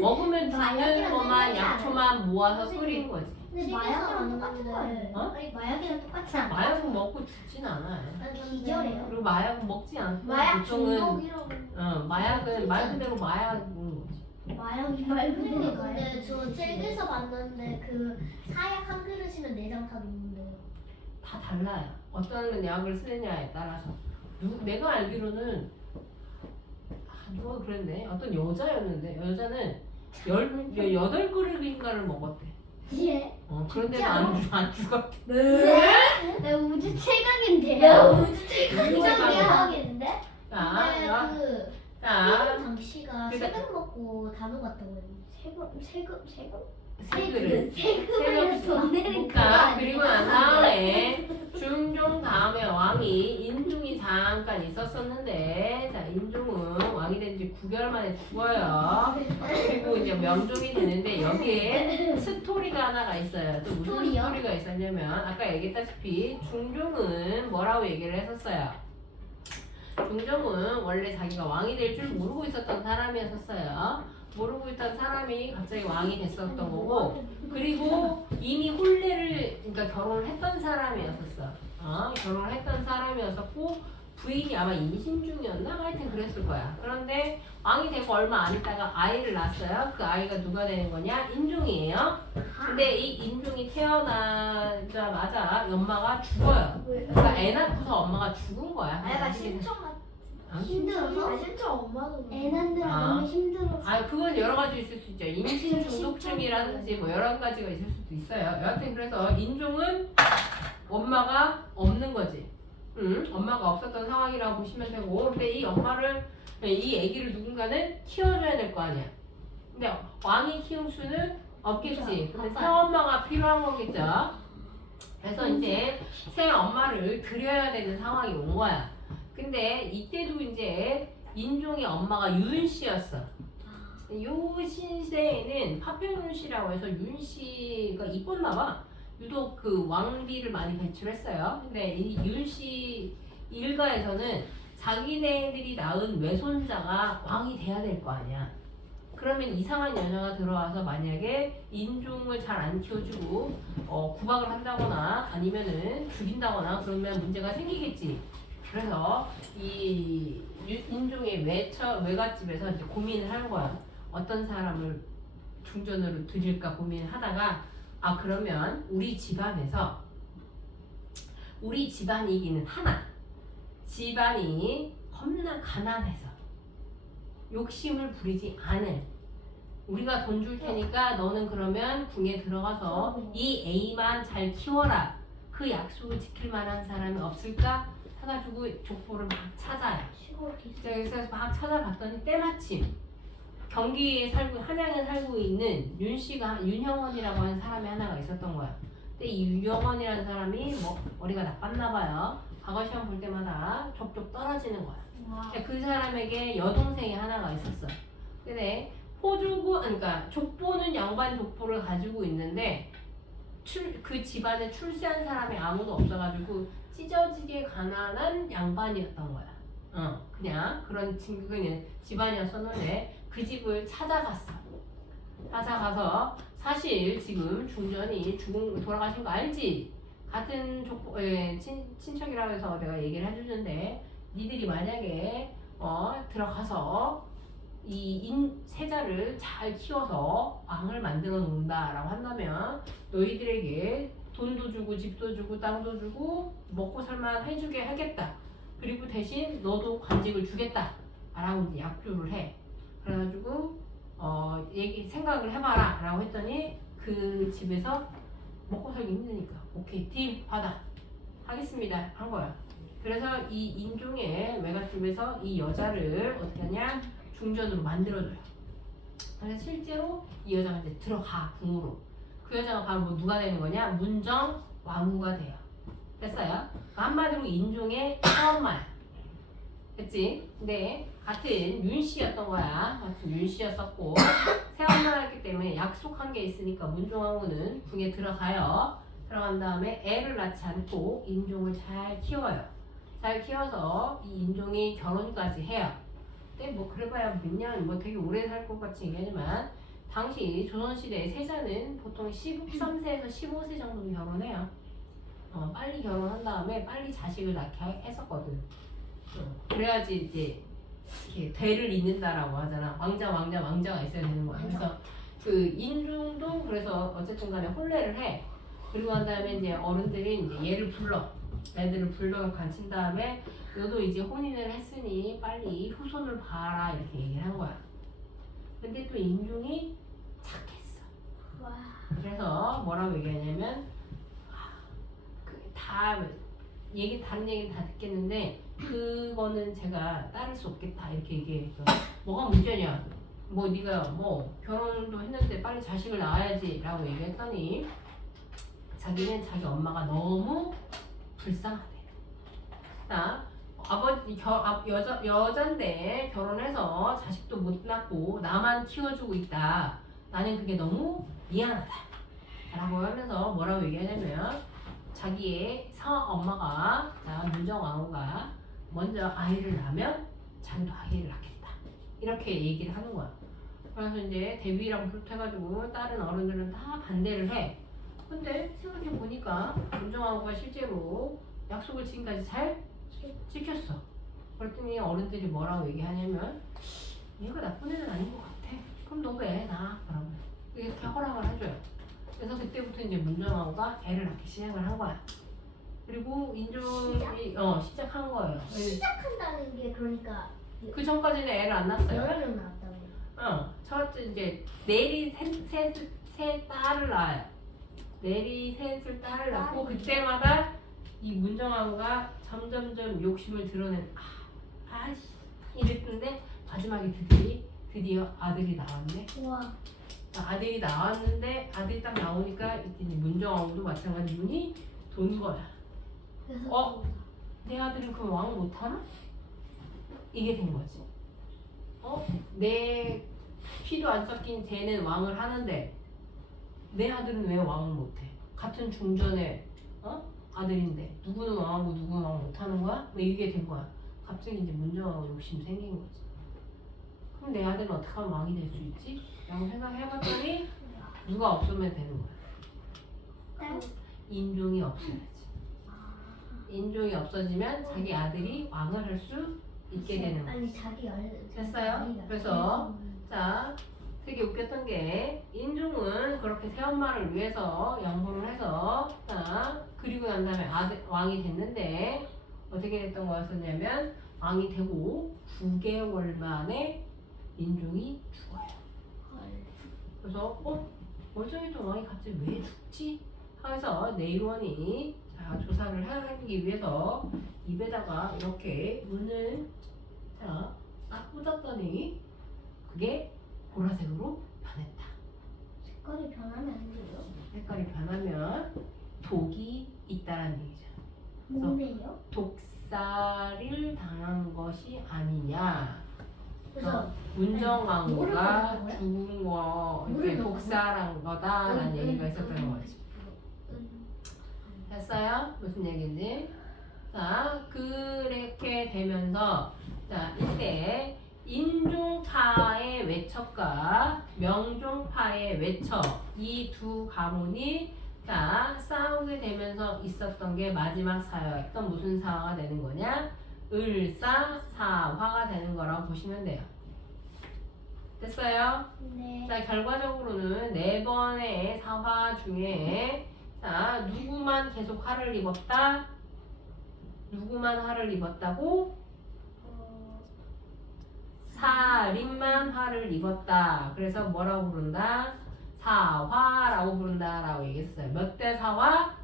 먹으면 죽는 마약이랑 것만 생각이 약초만 모아서 끓인 거지. 근데 마약이랑 똑같은 거예요. 어? 아니 마약이랑 똑같지 않아? 마약은 먹고 죽진 않아요. 기절해요. 그리고 마약은 먹지 않고 마약 보통은 중독이라고. 마약은 말 그대로 마약인 거지. 마약이 말 그대로. 근데 저 책에서 봤는데 그 사약 한 그릇이면 내장탑 있는데요. 다 달라요. 어떤 약을 쓰느냐에 따라서. 내가 알기로는 누가 그랬네. 어떤 여자였는데 여자는 18그릇인가를 먹었대. 예? 그런데 안 죽었대. 내 우주 최강인데요. 야, 우주 최강인데? 자, 근데 자, 장씨가 그러니까- 세금 먹고 다 녹았다고 했는데 세금? 세 그릇. 세금을 돈 내는 거 자, 그리고 난 아니야? 다음에 중종 다음에 왕이 인중이 잠깐 있었었는데, 자, 인중은 왕이 된 지 9개월 만에 죽어요. 그리고 이제 명종이 되는데 여기에 스토리가 하나가 있어요. 또 무슨 스토리요? 스토리가 있었냐면 아까 얘기했다시피 중종은 뭐라고 얘기를 했었어요. 중종은 원래 자기가 왕이 될 줄 모르고 있었던 사람이었었어요. 모르고 있던 사람이 갑자기 왕이 됐었던 거고, 그리고 이미 혼례를 그러니까 결혼을 했던 사람이었었어. 결혼을 했던 사람이었었고 부인이 아마 임신 중이었나? 하여튼 그랬을 거야. 그런데 왕이 되고 얼마 안 있다가 아이를 낳았어요. 그 아이가 누가 되는 거냐? 인종이에요. 근데 이 인종이 태어나자마자 엄마가 죽어요. 그러니까 애 낳고서 엄마가 죽은 거야. 아야가 신청 힘들어서? 신청 엄마도 애 낳느라 너무 힘들어서. 그건 여러 가지 있을 수 있죠. 임신 중독증이라든지 뭐 여러 가지가 있을 수도 있어요. 여하튼 그래서 인종은 엄마가 없는 거지. 엄마가 없었던 상황이라고 보시면 되고, 근데 이 아기를 누군가는 키워줘야 될 거 아니야. 근데 왕이 키울 수는 없겠지. 근데 새 엄마가 필요한 거겠죠. 그래서 이제 새 엄마를 들여야 되는 상황이 온 거야. 근데 이때도 이제 인종의 엄마가 윤씨였어. 요 시대에는 파평윤씨라고 해서 윤씨가 이뻤나 봐. 유독 그 왕비를 많이 배출했어요. 근데 이 윤씨 일가에서는 자기네들이 낳은 외손자가 왕이 돼야 될 거 아니야. 그러면 이상한 여자가 들어와서 만약에 인종을 잘 안 키워주고 구박을 한다거나 아니면은 죽인다거나 그러면 문제가 생기겠지. 그래서 이 인종의 외갓집에서 이제 고민을 하는 거야. 어떤 사람을 중전으로 들일까 고민을 하다가 그러면 우리 집안에서 우리 집안이기는 하나 집안이 겁나 가난해서 욕심을 부리지 않은 우리가 돈 줄 테니까 너는 그러면 궁에 들어가서 이 A만 잘 키워라. 그 약속을 지킬 만한 사람이 없을까? 해가지고 족보를 막 찾아요. 그래서 막 찾아봤더니 때마침 경기에 한양에 살고 있는 윤형원이라고 하는 사람이 하나가 있었던 거야. 근데 이 윤형원이라는 사람이 머리가 나빴나 봐요. 과거 시험 볼 때마다 족족 떨어지는 거야. 그 사람에게 여동생이 하나가 있었어. 근데 그러니까 족보는 양반 족보를 가지고 있는데 그 집안에 출세한 사람이 아무도 없어가지고 찢어지게 가난한 양반이었던 거야. 그냥 그런 집안이었었는데 그 집을 찾아갔어. 찾아가서 사실 지금 중전이 돌아가신 거 알지? 같은 친척이라고 해서 내가 얘기를 해주는데 니들이 만약에 들어가서 이 세자를 잘 키워서 왕을 만들어 놓는다라고 한다면 너희들에게 돈도 주고 집도 주고 땅도 주고 먹고 살만 해주게 하겠다. 그리고 대신 너도 관직을 주겠다. 라고 이제 약조를 해. 그래가지고 생각을 해봐라 라고 했더니 그 집에서 먹고 살기 힘드니까 오케이 딜 받아 하겠습니다 한 거야. 그래서 이 인종의 외갓집에서 이 여자를 어떻게 하냐 중전으로 만들어줘요. 그래서 실제로 이 여자가 이제 들어가 궁으로. 그 여자가 바로 뭐 누가 되는 거냐 문정 왕후가 돼요. 됐어요? 그러니까 한마디로 인종의 새엄마야. 됐지? 근데 같은 윤씨였던 거야. 같은 윤씨였었고 새엄마였기 때문에 약속한 게 있으니까 문종왕후는 궁에 들어가요. 들어간 다음에 애를 낳지 않고 인종을 잘 키워요. 잘 키워서 이 인종이 결혼까지 해요. 근데 뭐 그래봐야 몇 년, 뭐 되게 오래 살 것 같이 얘기하지만 당시 조선시대의 세자는 보통 13세에서 15세 정도 결혼해요. 빨리 결혼한 다음에 빨리 자식을 낳게 했었거든. 그래야지 이제 이렇게 대를 잇는다라고 하잖아. 왕자가 있어야 되는 거야. 그래서 그 인종도 그래서 어쨌든 간에 혼례를 해. 그리고 한 다음에 이제 어른들이 이제 얘를 불러. 애들을 불러 간친 다음에 너도 이제 혼인을 했으니 빨리 후손을 봐라 이렇게 얘기를 한 거야. 근데 또 인종이 착했어. 와. 그래서 뭐라고 얘기하냐면 다 다른 얘기는 다 듣겠는데 그거는 제가 따를 수 없겠다 이렇게 얘기했어. 뭐가 문제냐? 뭐 네가 뭐 결혼도 했는데 빨리 자식을 낳아야지 라고 얘기했더니 자기는 자기 엄마가 너무 불쌍하대. 자, 여잔데 결혼해서 자식도 못 낳고 나만 키워주고 있다. 나는 그게 너무 미안하다. 라고 하면서 뭐라고 얘기하냐면 자기의 엄마가 문정왕후가 먼저 아이를 낳으면 자기도 아이를 낳겠다. 이렇게 얘기를 하는 거야. 그래서 이제 대비랑 비롯해가지고 다른 어른들은 다 반대를 해. 근데 생각해 보니까 문정왕후가 실제로 약속을 지금까지 잘 지켰어. 그랬더니 어른들이 뭐라고 얘기하냐면 얘가 나쁜 애는 아닌 것 같아. 그럼 너도 애 낳아. 그러면 이렇게 허락을 해줘요. 그래서 그때부터 이제 문정왕후가 애를 낳기 시작을 한 거야. 그리고 인종이 시작한 거예요. 시작한다는 게 그러니까 그 전까지는 애를 안 낳았어요. 여러 명 나왔다고. 첫째 이제 내리 셋 딸을 낳아요. 내리 셋을 딸을 낳고 그때마다 이 문정왕후가 점점점 욕심을 드러낸 아씨 이랬는데 마지막에 드디어 아들이 나왔네. 와. 아들이 나왔는데 아들이 딱 나오니까 이제 문정왕후도 마찬가지 눈이 돈 거야. 그래서 내 아들은 그럼 왕 못하나? 이게 된 거지. 내 피도 안 섞인 쟤는 왕을 하는데 내 아들은 왜 왕을 못해? 같은 중전의 아들인데 누구는 왕하고 누구는 왕 못하는 거야? 뭐 이게 된 거야. 갑자기 이제 문정왕후 욕심 생긴 거지. 그럼 내 아들은 어떻게 하면 왕이 될 수 있지? 라고 생각해봤더니 누가 없으면 되는 거야. 인종이 없어야지. 인종이 없어지면 자기 아들이 왕을 할 수 있게 되는 거야. 아니 자기 됐어요? 그래서 자 되게 웃겼던 게 인종은 그렇게 새엄마를 위해서 양보를 해서 그리고 난 다음에 왕이 됐는데 어떻게 됐던 거였었냐면 왕이 되고 9개월 만에 인종이 죽어요. 그래서 멀쩡했던 왕이 갑자기 왜 죽지? 하면서 내의원이 조사를 하기 위해서 입에다가 이렇게 문을 딱 꽂았더니 그게 보라색으로 변했다. 색깔이 변하면 안 돼요? 색깔이 변하면 독이 있다라는 얘기죠. 뭐래요? 독살을 당한 것이 아니냐. 그래서 문정왕후가 뭐를 죽은 거 뭐를 이렇게 넣은 독살한 거다라는 얘기가 있었던 거지. 됐어요? 무슨 얘기인지. 자, 그렇게 되면서 이때 인종파의 외척과 명종파의 외척 이 두 가문이 싸우게 되면서 있었던 게 마지막 사화였던 무슨 사화가 되는 거냐? 을사사화가 되는 거라고 보시면 돼요. 됐어요? 네. 자, 결과적으로는 4번의 사화 중에 자, 누구만 계속 화를 입었다? 누구만 화를 입었다고? 사림만 화를 입었다. 그래서 뭐라고 부른다? 사화라고 부른다라고 얘기했어요. 몇 대 사화?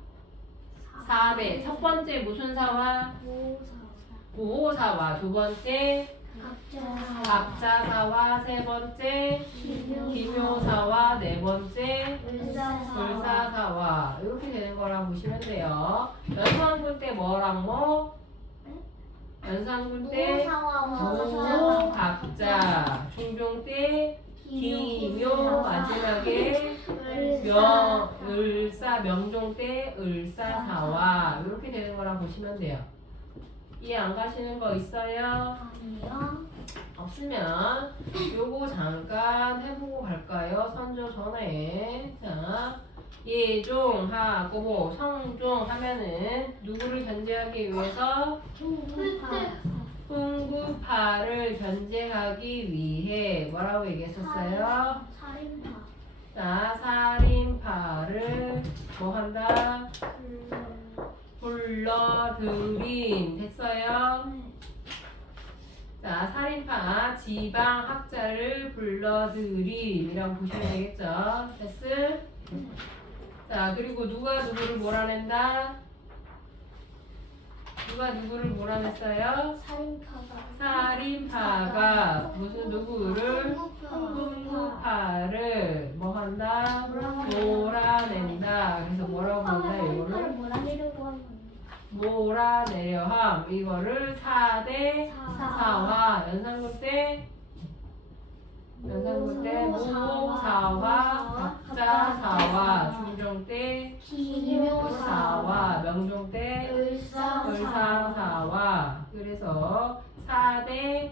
4대. 첫 번째 무슨 사화? 고사화. 두 번째 갑자사화. 세 번째 기묘사화. 네 번째 불사사화. 이렇게 되는 거라고 보시면 돼요. 연산군 때 뭐랑 뭐? 연산군 때 모, 갑자. 중종 때 기묘. 마지막에 을사. 명종 때 을사사화. 이렇게 되는 거라고 보시면 돼요. 이해 안 가시는 거 있어요? 아니요. 없으면 요거 잠깐 해보고 갈까요? 선조 전에. 자, 예종하고 뭐 성종 하면은 누구를 견제하기 위해서? 훈구파를 견제하기 위해 뭐라고 얘기했었어요? 살인파. 자, 살인파를 뭐 한다? 불러들인. 됐어요? 자, 살인파 지방학자를 불러들인이라고 보시면 되겠죠? 됐음? 자, 그리고 누가 누구를 몰아낸다? 누가 누구를 몰아냈어요? 살인파가 무슨 누구를? 훈구파를 뭐 한다? 몰아낸다. 그래서 뭐라고 부른다 이거를? 몰아내려고 하는 몰아내려 함. 이거를 4대 사화. 연산군 때 모사화, 갑자사화. 중종 때 기묘사화. 명종 때 을사사화. 그래서 4대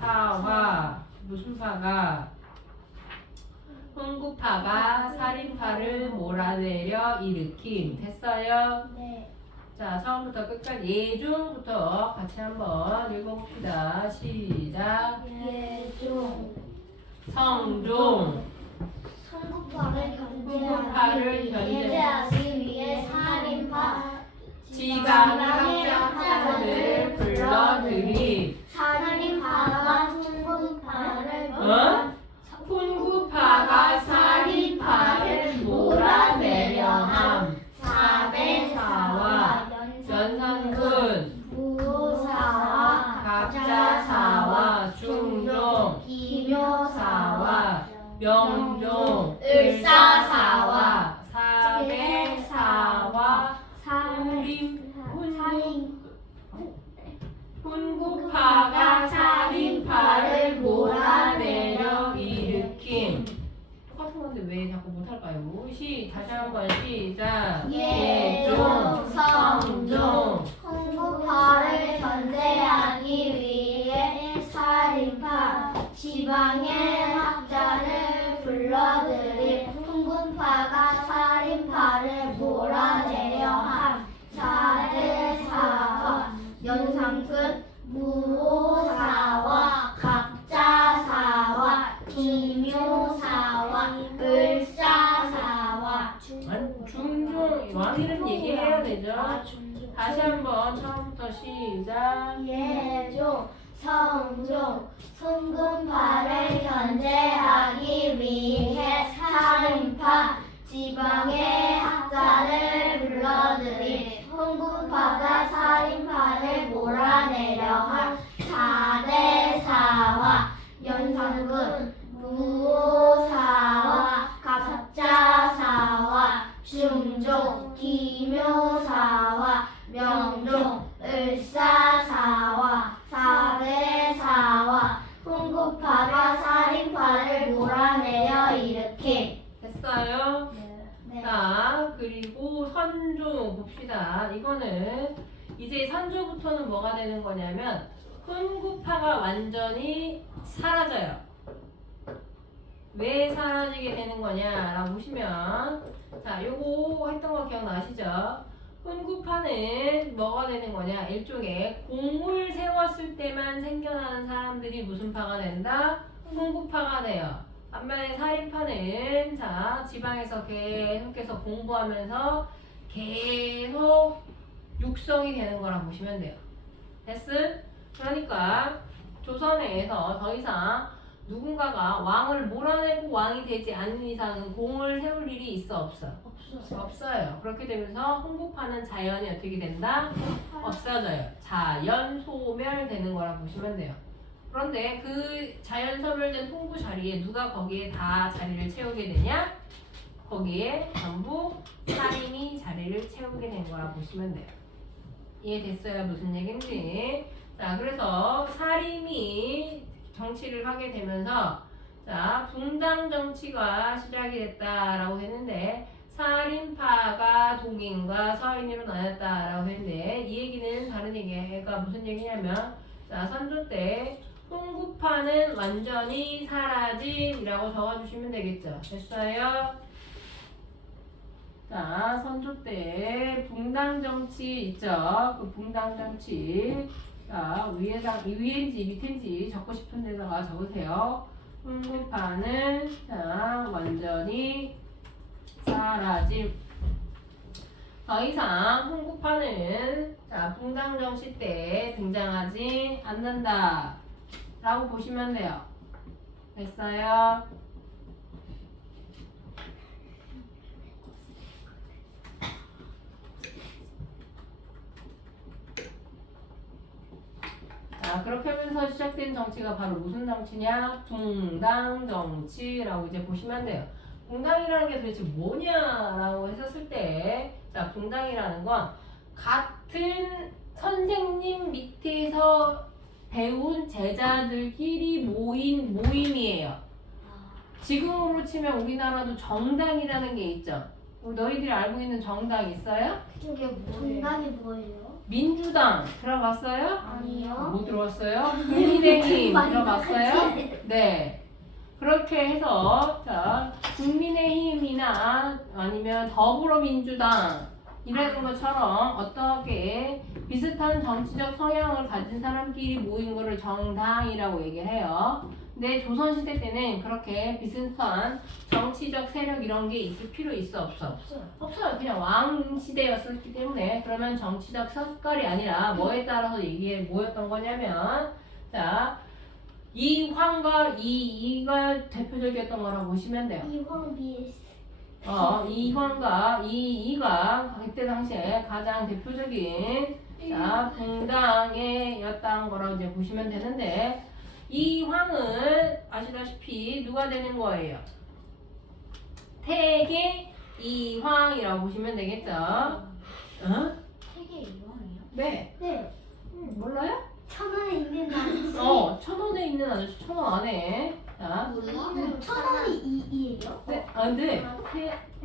사화. 무슨 파가? 훈구파가 살인파를 몰아내려 일으킴. 됐어요? 네. 자, 처음부터 끝까지 예종부터 같이 한번 읽어봅시다. 시작. 예종. 성종. 성급파를 훈구파를 견제하기 위해 살인파 지방의 학자들을 불러들인. 살인파가 훈구파를 훈구파가 살인파를 몰아내려 함. 4대 사화. 연산군 무사와 갑자사화. 중종 기묘사와 명종 을사사화. 4대 사화. 훈구파가 살인파를 몰아내려 일으킴. 똑같은 건데 왜 자꾸 못할까요? 다시 한번 시작. 예종, 성종. 훈구파를 견제하기 위해 살인파 지방의 학자를 불러들인 훈구파가 살인파를 몰아내려 한 4대 사화. 연산군 무사와 갑자사와 기묘사와 을사사와. 중종 왕이름 얘기해야 되죠. 다시 한번 처음부터 시작. 예종, 성종, 훈구파를 견제하기 위해 살인파 지방의 학자를 불러들인 훈구파가 살인파를 몰아내려 한 4대 사화. 연산군 무사와 갑자사와 중종 기묘사와 명종 을사사와 4대 사화. 훈구파가 살인파를 몰아내려 일으킴. 됐어요? 네. 자, 그리고 선조 봅시다. 이거는 이제 선조부터는 뭐가 되는 거냐면 훈구파가 완전히 사라져요. 왜 사라지게 되는 거냐라고 보시면, 자, 요거 했던 거 기억나시죠? 훈구파는 뭐가 되는 거냐? 일종의 공을 세웠을 때만 생겨나는 사람들이 무슨 파가 된다? 훈구파가 돼요. 반면에 살인파는 자 지방에서 계속해서 공부하면서 계속 육성이 되는 거라 보시면 돼요. 됐음? 그러니까 조선에서 더 이상 누군가가 왕을 몰아내고 왕이 되지 않는 이상은 공을 세울 일이 있어 없어? 없어요. 그렇게 되면서 홍보파는 자연이 어떻게 된다? 없어져요. 자연 소멸되는 거라 보시면 돼요. 그런데 그 자연 소멸된 홍보 자리에 누가 거기에 다 자리를 채우게 되냐? 거기에 전부 살인이 자리를 채우게 된 거라 보시면 돼요. 이해됐어요? 무슨 얘기인지. 자, 그래서 살인이 정치를 하게 되면서 자, 붕당 정치가 시작이 됐다라고 했는데 살인파가 동인과 서인으로 나뉘었다라고 했는데 이 얘기는 다른 얘기가 무슨 얘기냐면 자, 선조 때 홍구파는 완전히 사라짐이라고 적어주시면 되겠죠. 됐어요? 자, 선조 때 붕당 정치 있죠? 그 붕당 정치 자, 위인지 밑인지 적고 싶은 데다가 적으세요. 홍구파는 자, 완전히 사라짐. 더 이상 홍구파는 자, 붕당 정치 때 등장하지 않는다 라고 보시면 돼요. 됐어요? 자, 그렇게 하면서 시작된 정치가 바로 무슨 정치냐? 붕당 정치라고 이제 보시면 돼요. 붕당이라는 게 도대체 뭐냐라고 했었을 때, 자, 붕당이라는 건 같은 선생님 밑에서 배운 제자들끼리 모인 모임이에요. 지금으로 치면 우리나라도 정당이라는 게 있죠. 너희들이 알고 있는 정당 있어요? 그게 뭐예요? 정당이 뭐예요? 민주당 들어봤어요? 아니요. 뭐 들어봤어요? 국민의힘 들어봤어요? 네. 그렇게 해서 자 국민의힘이나 아니면 더불어민주당 이라는 것처럼 어떻게 비슷한 정치적 성향을 가진 사람끼리 모인 거를 정당이라고 얘기를 해요. 근데 조선시대 때는 그렇게 비슷한 정치적 세력 이런 게 있을 필요 있어 없어? 없어요. 그냥 왕 시대였기 때문에 그러면 정치적 색깔이 아니라 뭐에 따라서 얘기해 뭐였던 거냐면 자 이황과 이이가 대표적이었던 거라고 보시면 돼요. 이황 vs 이황과 이이가 그때 당시에 가장 대표적인 자 붕당이었다는 거라고 이제 보시면 되는데 이황은 아시다시피 누가 되는 거예요? 태계 이황이라고 보시면 되겠죠? 어? 세계 이왕이요? 네. 네. 몰라요? 천원에 있는 아저씨. 천원에 있는 아저씨 천원 안에 자 천원이 이이에요? 네, 네.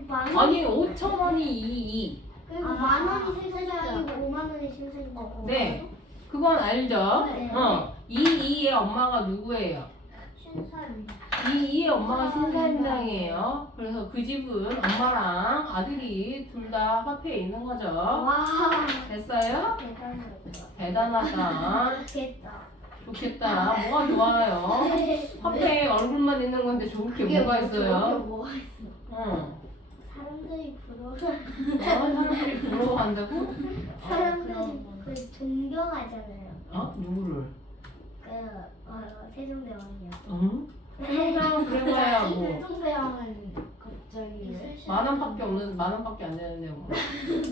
만 원. 아니 5천원이 이 그리고 만 원이 신사장이고 5만 원이 신사장이고. 네. 그건 알죠? 네. 이이의 엄마가 누구예요? 신사입니다. 이이의 엄마가 신사임당이에요. 그래서 그 집은 엄마랑 아들이 둘 다 화폐에 있는 거죠. 와. 됐어요? 대단하다. 대단하다. 됐다. 좋겠다. 뭐가 좋아요? 화폐에 얼굴만 있는 건데 좋을 게 뭐가 있어요? 뭐가 있어? 응. 사람들이 부러워. 사람들이 부러워한다고? 사람들이 그 존경하잖아요. 누구를? 세종대왕이요. 응? 세종대왕은 그래봐야 뭐 세종대왕은 갑자기 만 원밖에 안 되는데 뭐.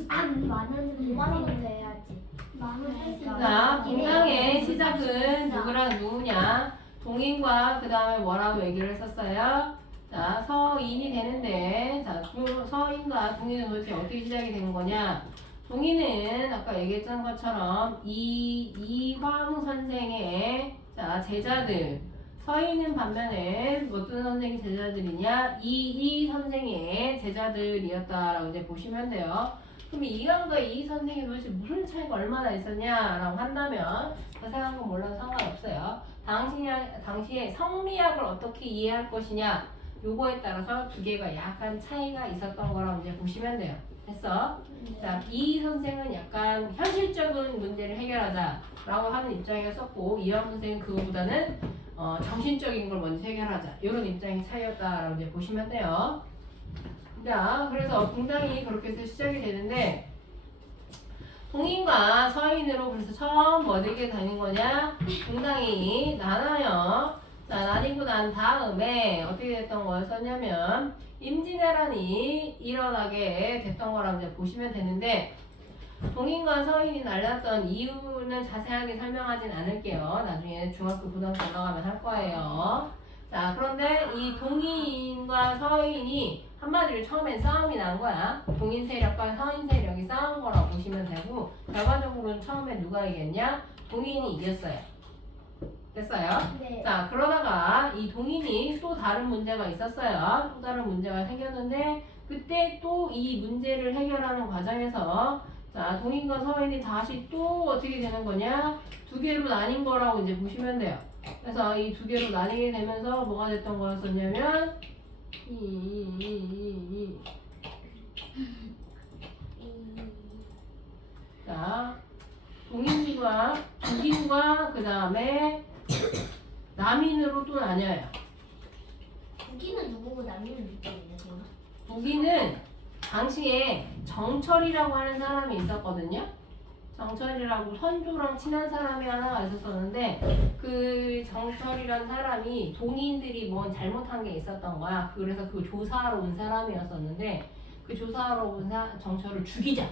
만 원은 5만 원 돼야지. 만 원 할수 있는. 자, 붕당의 시작은 누구랑 누구냐? 동인과 그 다음에 뭐라고 얘기를 했었어요? 자, 서인이 되는데, 자, 서인과 동인은 도대체 어떻게 시작이 되는 거냐? 동인은 아까 얘기했던 것처럼 이황 선생의 자, 제자들. 서인은 반면에 어떤 선생이 제자들이냐? 이이 선생의 제자들이었다라고 이제 보시면 돼요. 그럼 이황과 이 선생이 도대체 무슨 차이가 얼마나 있었냐라고 한다면 자세한 건 몰라도 상관없어요. 당시에 성리학을 어떻게 이해할 것이냐 요거에 따라서 두 개가 약간 차이가 있었던 거라고 이제 보시면 돼요. 됐어? 자, 이 선생은 약간 현실적인 문제를 해결하자라고 하는 입장이었었고 이현 선생은 그거보다는 정신적인 걸 먼저 해결하자 이런 입장이 차이였다라고 이제 보시면 돼요. 자, 그래서 붕당이 그렇게 해서 시작이 되는데 동인과 서인으로 그래서 처음 어디게 되는 거냐? 붕당이 나눠요. 자, 나뉘고 난 다음에 어떻게 됐던 거였었냐면 임진왜란이 일어나게 됐던 거라고 이제 보시면 되는데 동인과 서인이 날랐던 이유는 자세하게 설명하진 않을게요. 나중에 중학교 고등학교 올라가면 할 거예요. 자, 그런데 이 동인과 서인이 한마디로 처음엔 싸움이 난 거야. 동인 세력과 서인 세력이 싸운 거라고 보시면 되고 결과적으로는 처음에 누가 이겼냐? 동인이 이겼어요. 됐어요? 네. 자, 그러다가 이 동인이 또 다른 문제가 있었어요. 또 다른 문제가 생겼는데 그때 또 이 문제를 해결하는 과정에서 자, 동인과 서인이 다시 또 어떻게 되는 거냐? 두 개로 나뉜 거라고 이제 보시면 돼요. 그래서 이 두 개로 나뉘게 되면서 뭐가 됐던 거였었냐면 자, 동인과 북인과 그 다음에 남인으로 또 나뉘어요. 북인은 누구고 남인은 누구예요? 북인은 당시에 정철이라고 하는 사람이 있었거든요. 정철이라고 선조랑 친한 사람이 하나가 있었었는데 그 정철이란 사람이 동인들이 뭔 잘못한 게 있었던 거야. 그래서 그 조사하러 온 사람이었었는데 그 조사하러 온 정철을 죽이자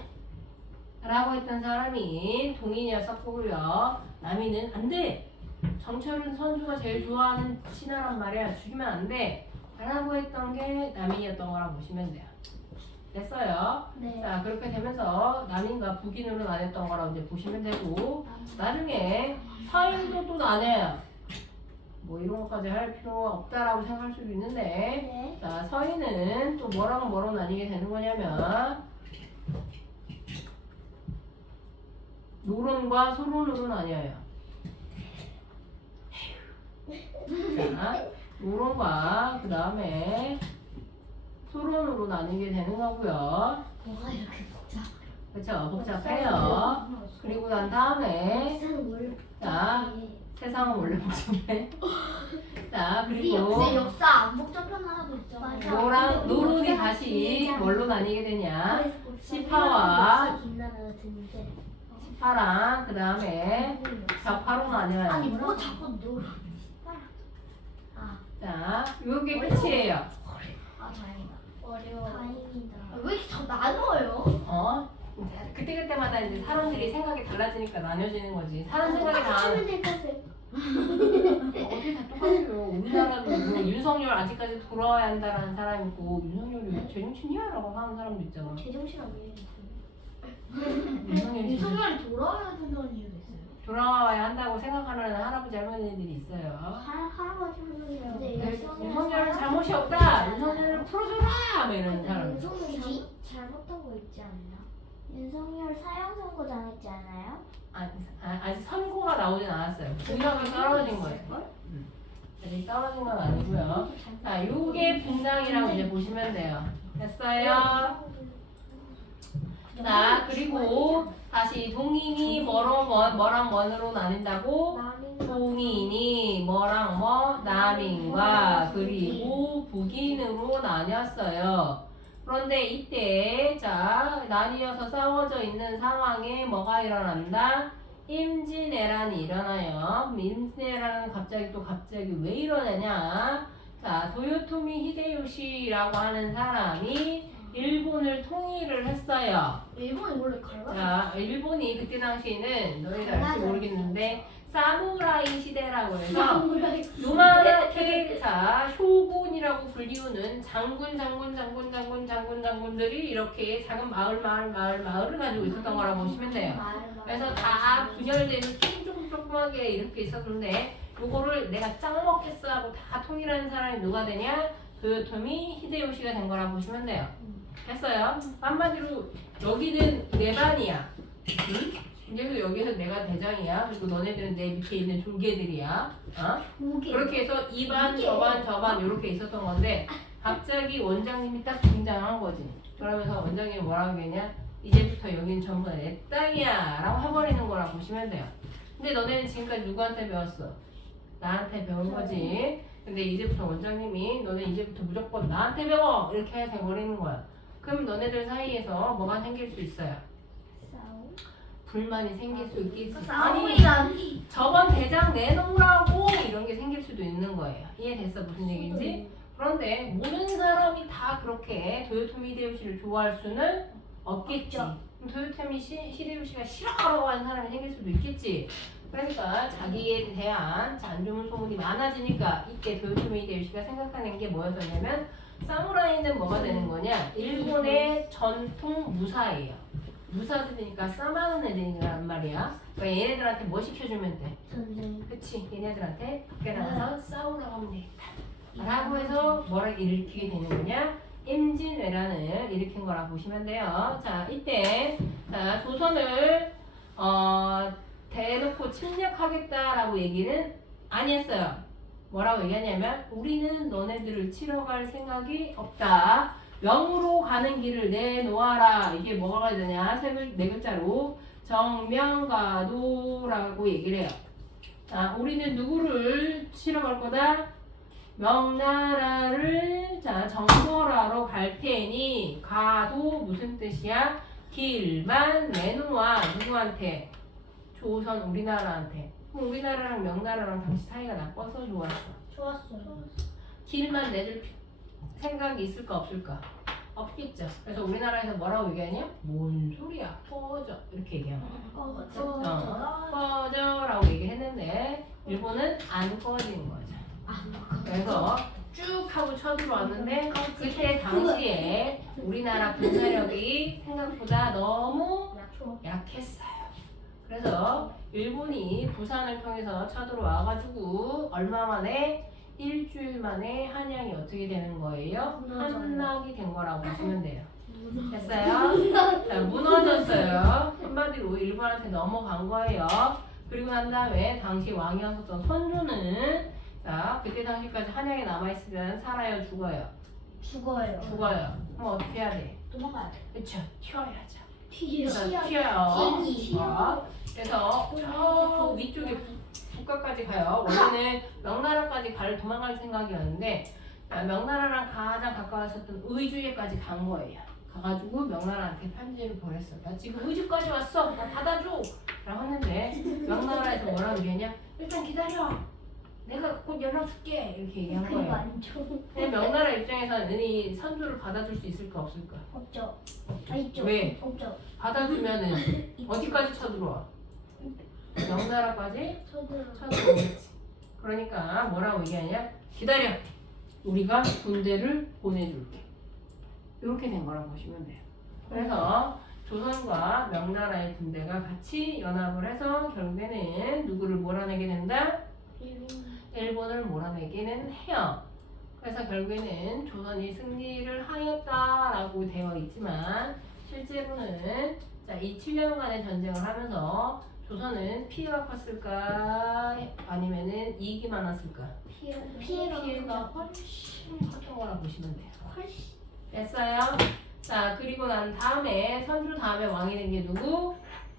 라고 했던 사람이 동인이었었고요. 남인은 안 돼! 정철은 선조가 제일 좋아하는 신하란 말이야. 죽이면 안 돼! 라고 했던 게 남인이었던 거라고 보시면 돼요. 됐어요? 네. 자, 그렇게 되면서 남인과 북인으로 나눴던 거라고 이제 보시면 되고 나중에 서인도 또 나뉘어요. 뭐 이런 것까지 할 필요가 없다라고 생각할 수도 있는데 네. 자, 서인은 또 뭐랑 나뉘게 되는 거냐면 노론과 소론으로 나뉘어요. 자, 노론과 그 다음에 소론으로 나뉘게 되는 거고요. 뭐가 이렇게 복잡? 그렇죠? 복잡해요. 그리고 난 다음에 세상은 원래 자, 세상은 원래 복잡해. 자, 근데 그리고 역사 안 복잡한 나라도 있잖아요. 노론이 다시 뭘로 나뉘게 되냐? 시파와 김나라 같은데. 시파랑 그 다음에 벽파로 나뉘어요. 아니 뭐 자꾸 놀아. 자, 요게 끝이에요. 아 다행이다. 어려워. 다행이다. 왜 이렇게 다 나눠요? 그때그때마다 이제 사람들이 생각이 달라지니까 나뉘어지는 거지. 사람 생각이 다 하면 될 것을. 어디 다 똑같아요. 우리나라도 뭐 윤석열 아직까지 돌아와야 한다라는 사람이 있고 윤석열이 제정신이야? 라고 하는 사람도 있잖아. 제정신 아니에요. 윤석열이 윤석열이 돌아와야 된다는 이유가 있어요. 돌아와야 한다고 생각하는 할아버지 할머니들이 있어요. 할아버지 할머니요. 윤석열은 잘못이 없다. 윤석열을 풀어줘라. 뭐 이런 사람. 윤석열이 잘못하고 있지 않나? 윤석열 사형 선고 당했지 않아요? 아직 선고가 나오진 않았어요. 분명히 떨어진 거예요. 아직 떨어진 건 아니고요. 자, 요게 분당이라고 이제 보시면 돼요. 됐어요? 자, 그리고 다시 동인이 뭐랑 뭐로 나뉜다고? 동인이 뭐랑 뭐? 남인과 그리고 북인으로 나뉘었어요. 그런데 이때 자 나뉘어서 싸워져 있는 상황에 뭐가 일어난다? 임진왜란이 일어나요. 임진왜란은 갑자기 왜 일어나냐? 자, 도요토미 히데요시라고 하는 사람이 일본을 통일을 했어요. 일본이 원래 갈라. 자, 일본이 그때 당시에는 너희들 알지 모르겠는데 사무라이 시대라고 해서 요만하게 자 쇼군이라고 불리우는 장군들이 이렇게 작은 마을을 가지고 있었던 거라고 보시면 돼요. 그래서 다 분열돼서 조그맣게 이렇게 있었는데 요거를 내가 짱 먹겠어 하고 다 통일하는 사람이 누가 되냐? 도요토미 히데요시가 된 거라고 보시면 돼요. 됐어요? 한마디로 여기는 내 반이야. 응? 그래서 여기서 내가 대장이야. 그리고 너네들은 내 밑에 있는 졸개들이야. 그렇게 해서 이 반, 저 반 이렇게 있었던 건데 갑자기 원장님이 딱 등장한 거지. 그러면서 원장님이 뭐라고 했냐? 이제부터 여긴 전부 다 내 땅이야 라고 해버리는 거라 보시면 돼요. 근데 너네는 지금까지 누구한테 배웠어? 나한테 배운 거지. 근데 이제부터 원장님이 너네 이제부터 무조건 나한테 배워 이렇게 돼버리는 거야. 그럼 너네들 사이에서 뭐가 생길 수 있어요? 불만이 생길 수 있겠지. 아니 싸움이라니. 저번 대장 내놓으라고 이런 게 생길 수도 있는 거예요. 이해됐어? 무슨 얘기인지? 그런데 모든 사람이 다 그렇게 도요토미 히데요시를 좋아할 수는 없겠지. 그럼 도요토미 히데요시가 싫어하라고 하는 사람이 생길 수도 있겠지. 그러니까 자기에 대한 안 좋은 소문이 많아지니까 이때 도요토미 히데요시가 생각하는 게 뭐였었냐면 사무라이는 뭐가 되는 거냐? 일본의 전통 무사예요. 무사들이니까 싸마는 애들이란 말이야. 그러니까 얘네들한테 뭐 시켜주면 돼? 그치? 얘네들한테 밖에 나가서 싸우라고 하면 되겠다 라고 해서 뭐를 일으키게 되는 거냐? 임진왜란을 일으킨 거라 보시면 돼요. 자, 이때 자, 조선을 대놓고 침략하겠다라고 얘기는 아니었어요. 뭐라고 얘기하냐면 우리는 너네들을 치러 갈 생각이 없다. 명으로 가는 길을 내놓아라. 이게 뭐가 되냐? 네 글자로 정명가도라고 얘기를 해요. 자, 우리는 누구를 치러 갈 거다? 명나라를 자 정벌하러 갈 테니 가도 무슨 뜻이야? 길만 내놓아. 누구한테? 조선 우리나라한테. 그럼 우리나라랑 명나라랑 당시 사이가 나빠서 좋았어. 길만 내줄 생각이 있을까 없을까? 없겠죠. 그래서 우리나라에서 뭐라고 얘기하냐? 뭔 소리야? 꺼져. 이렇게 얘기하는 거야. 꺼져라고 얘기했는데 일본은 안 꺼진 거죠. 그래서 쭉 하고 쳐들어왔는데 그때 당시에 우리나라 군사력이 생각보다 너무 약했어요. 그래서 일본이 부산을 통해서 쳐들어와가지고 얼마 만에 일주일 만에 한양이 어떻게 되는 거예요? 함락이 된 거라고 보시면 돼요. 됐어요? 자, 무너졌어요. 한마디로 일본한테 넘어간 거예요. 그리고 난 다음에 당시 왕이었었던 선조는 자 그때 당시까지 한양에 남아있으면 살아요? 죽어요? 죽어요. 그럼 어떻게 해야 돼? 도망가야 돼. 그쵸? 튀어야죠. 튀어요. 그래서 저 위쪽에 북가까지 가요. 원래는 명나라까지 도망갈 생각이었는데 명나라랑 가장 가까웠었던 의주에까지 간 거예요. 가가지고 명나라한테 편지를 보냈어. 나 지금 의주까지 왔어. 나 받아줘. 라고 했는데 명나라에서 뭐라고 얘기했냐? 일단 기다려. 내가 곧 연락 줄게. 이렇게 얘기한 거예요. 근데 명나라 입장에서는 이 선조를 받아줄 수 있을까 없을까? 없죠. 있죠. 왜? 없죠. 받아주면은 어디까지 쳐들어와? 명나라까지 쳐들어오겠지. 그러니까 뭐라고 얘기하냐? 기다려. 우리가 군대를 보내줄게. 이렇게 된 거라고 보시면 돼요. 그래서 조선과 명나라의 군대가 같이 연합을 해서 결국에는 누구를 몰아내게 된다? 일본을 몰아내기는 해요. 그래서 결국에는 조선이 승리를 하였다라고 되어 있지만 실제로는 자, 이 7년간의 전쟁을 하면서 조선은 피해가 컸을까? 아니면은 이익이 많았을까? 피해가 훨씬 컸던 거라 보시면 돼요. 훨씬. 됐어요? 자, 그리고 난 다음에 선조 다음에 왕이 된 게 누구?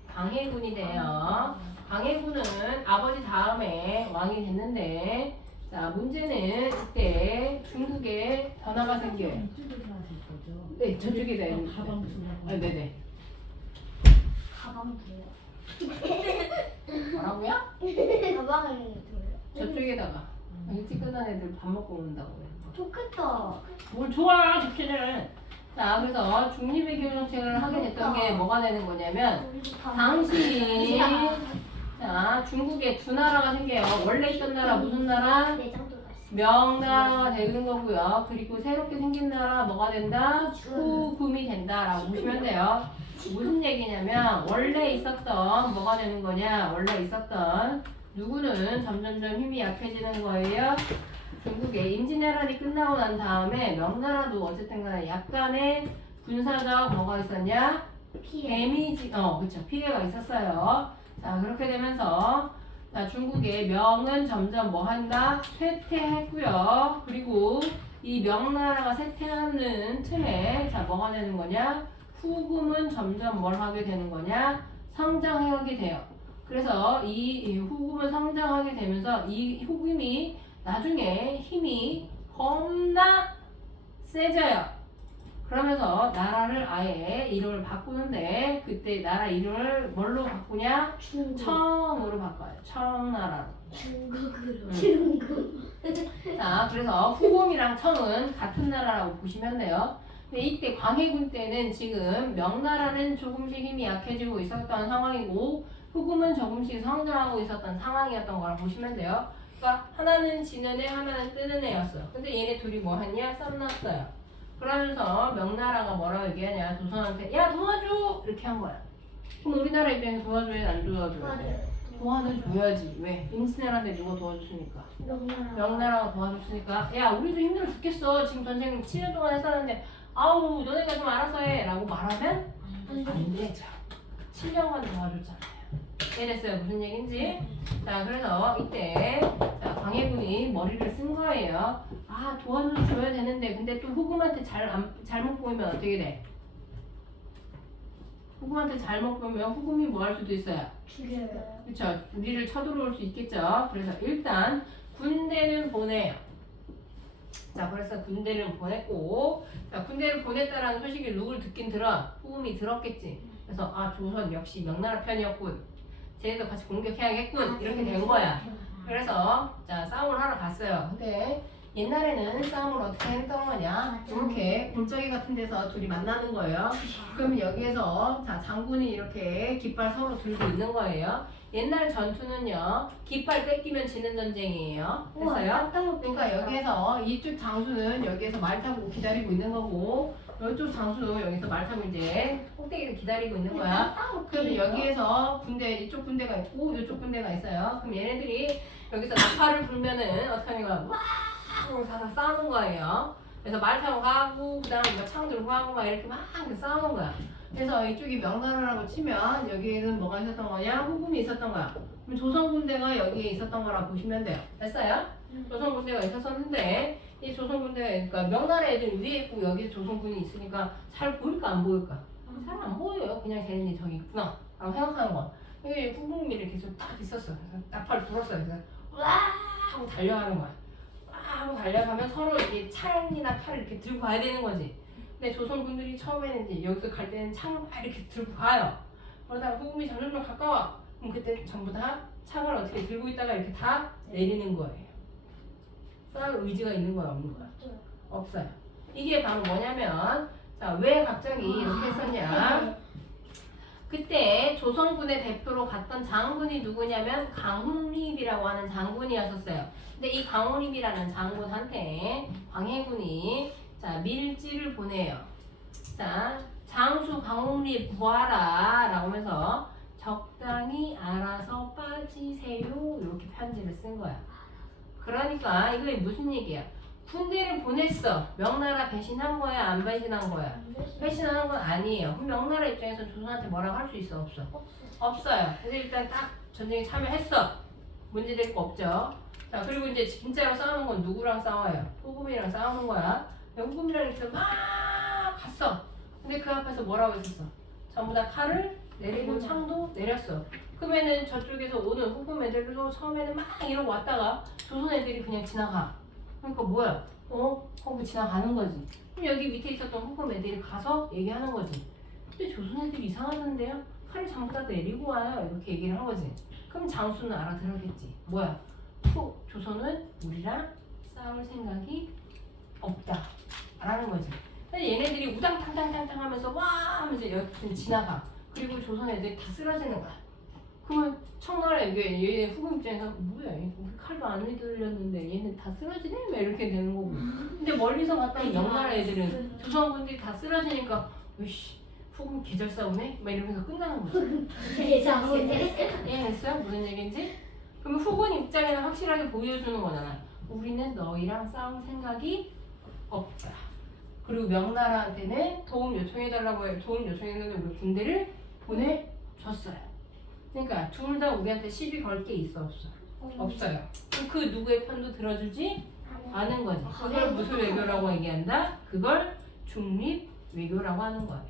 강해군이 돼요. 강해군은 아버지 다음에 왕이 됐는데 자, 문제는 이때 중국에 변화가 생겨요. 네, 저쪽에다 있는 가방 두고. 네네. 가방 들어요. 뭐라고요? 가방을 들어요. 저쪽에다가 일찍 끝난 애들 밥 먹고 온다고 그래. 좋겠다. 뭘 좋아, 좋기는. 자, 그래서 중립의 교정책을 하게 됐던 게 뭐가 되는 거냐면 당시 자, 중국에 두 나라가 생겨요. 원래 있던 나라 무슨 나라? 내장도 갔어. 명나라가 되는 거고요. 그리고 새롭게 생긴 나라 뭐가 된다? 후금이 된다라고 보시면 돼요. 무슨 얘기냐면 원래 있었던 뭐가 되는 거냐? 원래 있었던 누구는 점점점 힘이 약해지는 거예요. 중국의 임진왜란이 끝나고 난 다음에 명나라도 어쨌든 간에 약간의 군사적 뭐가 있었냐? 데미지, 그쵸. 피해가 있었어요. 자, 그렇게 되면서 자, 중국의 명은 점점 뭐 한다? 쇠퇴했고요. 그리고 이 명나라가 쇠퇴하는 틈에 자 뭐가 되는 거냐? 후금은 점점 뭘 하게 되는 거냐? 성장하게 돼요. 그래서 이 후금은 성장하게 되면서 이 후금이 나중에 힘이 겁나 세져요. 그러면서 나라를 아예 이름을 바꾸는데 그때 나라 이름을 뭘로 바꾸냐? 청으로 바꿔요. 청나라로. 중국으로. 자, 그래서 후금이랑 청은 같은 나라라고 보시면 돼요. 근데 이때 광해군 때는 지금 명나라는 조금씩 힘이 약해지고 있었던 상황이고 후금은 조금씩 성장하고 있었던 상황이었던 거라 보시면 돼요. 그러니까 하나는 지는 애, 하나는 뜨는 애였어요. 근데 얘네 둘이 뭐 했냐? 썸났어요. 그러면서 명나라가 뭐라고 얘기하냐? 조선한테 야 도와줘! 이렇게 한 거야. 그럼 우리나라 입장에서 도와줘야 안 도와줘야 돼? 도와는 줘야지. 왜? 임진왜란때 누가 도와줬으니까? 명나라가 도와줬으니까 야 우리도 힘들어 죽겠어. 지금 전쟁 7년 동안 했었는데 아우 너네가 좀 알아서 해 라고 말하면 안 되죠. 7년간 도와줬잖아요. 이해됐어요? 무슨 얘기인지? 자 그래서 이때 자, 광해군이 머리를 쓴 거예요. 아 도와줘야 되는데 근데 또 후금한테 잘못 보이면 어떻게 돼? 후금한테 잘못 보면 후금이 뭐 할 수도 있어요? 죽여요. 그렇죠. 우리를 쳐들어올 수 있겠죠. 그래서 일단 군대는 보내요. 자, 그래서 군대를 보냈고, 자, 군대를 보냈다라는 소식을 누굴 듣긴 들어? 후금이 들었겠지. 그래서 아 조선 역시 명나라 편이었군. 쟤네도 같이 공격해야겠군. 이렇게 된 거야. 그래서 자 싸움을 하러 갔어요. 근데 옛날에는 싸움을 어떻게 했던 거냐? 이렇게 골짜기 같은 데서 둘이 만나는 거예요. 그럼 여기에서 자 장군이 이렇게 깃발 서로 들고 있는 거예요. 옛날 전투는요 깃발 뺏기면 지는 전쟁이에요. 됐어요? 그러니까 여기에서 이쪽 장수는 여기에서 말 타고 기다리고 있는 거고 이쪽 장수 여기서 말 타고 이제 꼭대기에서 기다리고 있는 거야. 그럼 여기에서 군대 이쪽 군대가 있고 이쪽 군대가 있어요. 그럼 얘네들이 여기서 나팔을 불면은 어떻게 하는 거야? 와! 하고 가서 싸우는 거예요. 그래서 말 타고 가고 그다음에 막 창 들고 가고 막 이렇게 막 싸우는 거야. 그래서 이쪽이 명나라라고 치면 여기에는 뭐가 있었던 거냐? 후금이 있었던 거야. 그럼 조선 군대가 여기에 있었던 거라 보시면 돼요. 됐어요? 조선 군대가 있었었는데 이 조선 군대가 그러니까 명나라 애들 위에 있고 여기 조선군이 있으니까 잘 보일까 안 보일까? 잘 안 보여요. 그냥 쟤네들이 저기 있구나 라고 생각하는 거야. 여기 후금이 계속 딱 있었어. 그래서 나팔을 불었어요. 그래서 와 하고 달려가는 거야. 와 하고 달려가면 서로 이렇게 창이나 칼을 이렇게 들고 가야 되는 거지. 근데 조선군들이 처음에는 이제 여기서 갈 때는 창을 막 이렇게 들고 가요. 그러다가 후금이 점점 가까워. 그럼 그때 전부 다 창을 어떻게 들고 있다가 이렇게 다 내리는 거예요. 싸울 의지가 있는 거야, 없는 거야? 없어요. 이게 바로 뭐냐면 자, 왜 갑자기 이렇게 했었냐? 그때 조선군의 대표로 갔던 장군이 누구냐면 강훈립이라고 하는 장군이었었어요. 근데 이 강훈립이라는 장군한테 광해군이 자 밀지를 보내요. 자 장수 강훈립 보아라 라고 하면서 적당히 알아서 빠지세요 이렇게 편지를 쓴 거야. 그러니까 이게 무슨 얘기야? 군대를 보냈어. 명나라 배신한 거야? 안 배신한 거야? 배신하는 건 아니에요. 그럼 명나라 입장에서 조선한테 뭐라고 할 수 있어? 없어? 없어요. 그래서 일단 딱 전쟁에 참여했어. 문제될 거 없죠. 자 그리고 이제 진짜로 싸우는 건 누구랑 싸워요? 후금이랑 싸우는 거야. 후금이랑 이렇게 막 갔어. 근데 그 앞에서 뭐라고 했었어? 전부 다 칼을 내리고 창도 내렸어. 그러면은 저쪽에서 오는 후금 애들도 처음에는 막 이러고 왔다가 조선 애들이 그냥 지나가. 그러니까 뭐야? 하고 지나가는 거지. 그럼 여기 밑에 있었던 후금 애들이 가서 얘기하는 거지. 근데 조선 애들이 이상하던데요? 칼을 전부 다 내리고 와요. 이렇게 얘기를 한 거지. 그럼 장수는 알아들었겠지. 뭐야? 조선은 우리랑 싸울 생각이 없다. 라는 거지. 근데 얘네들이 우당탕탕탕탕 하면서 와 하면서 여기 지나가. 그리고 조선 애들이 다 쓰러지는 거야. 그러면 청나라 얘 후금 입장에서 뭐야 우리 칼도 안 휘둘렸는데 얘는 다 쓰러지네? 막 이렇게 되는 거고. 근데 멀리서 갔던 명나라 애들은 조선군들이 다 쓰러지니까 으이씨 후금 계절 싸우네? 막 이러면서 끝나는 거지. 이해했어요? 무슨 얘기인지? 그럼 후금 입장에는 확실하게 보여주는 거잖아. 우리는 너희랑 싸울 생각이 없다. 그리고 명나라한테는 도움 요청해달라고 해요. 도움 요청했는데 우리 군대를 보내줬어요. 그러니까 둘 다 우리한테 시비 걸 게 있어 없어? 없어요. 그 누구의 편도 들어주지 아는 거지. 그걸 무슨 외교라고 얘기한다? 그걸 중립 외교라고 하는 거예요.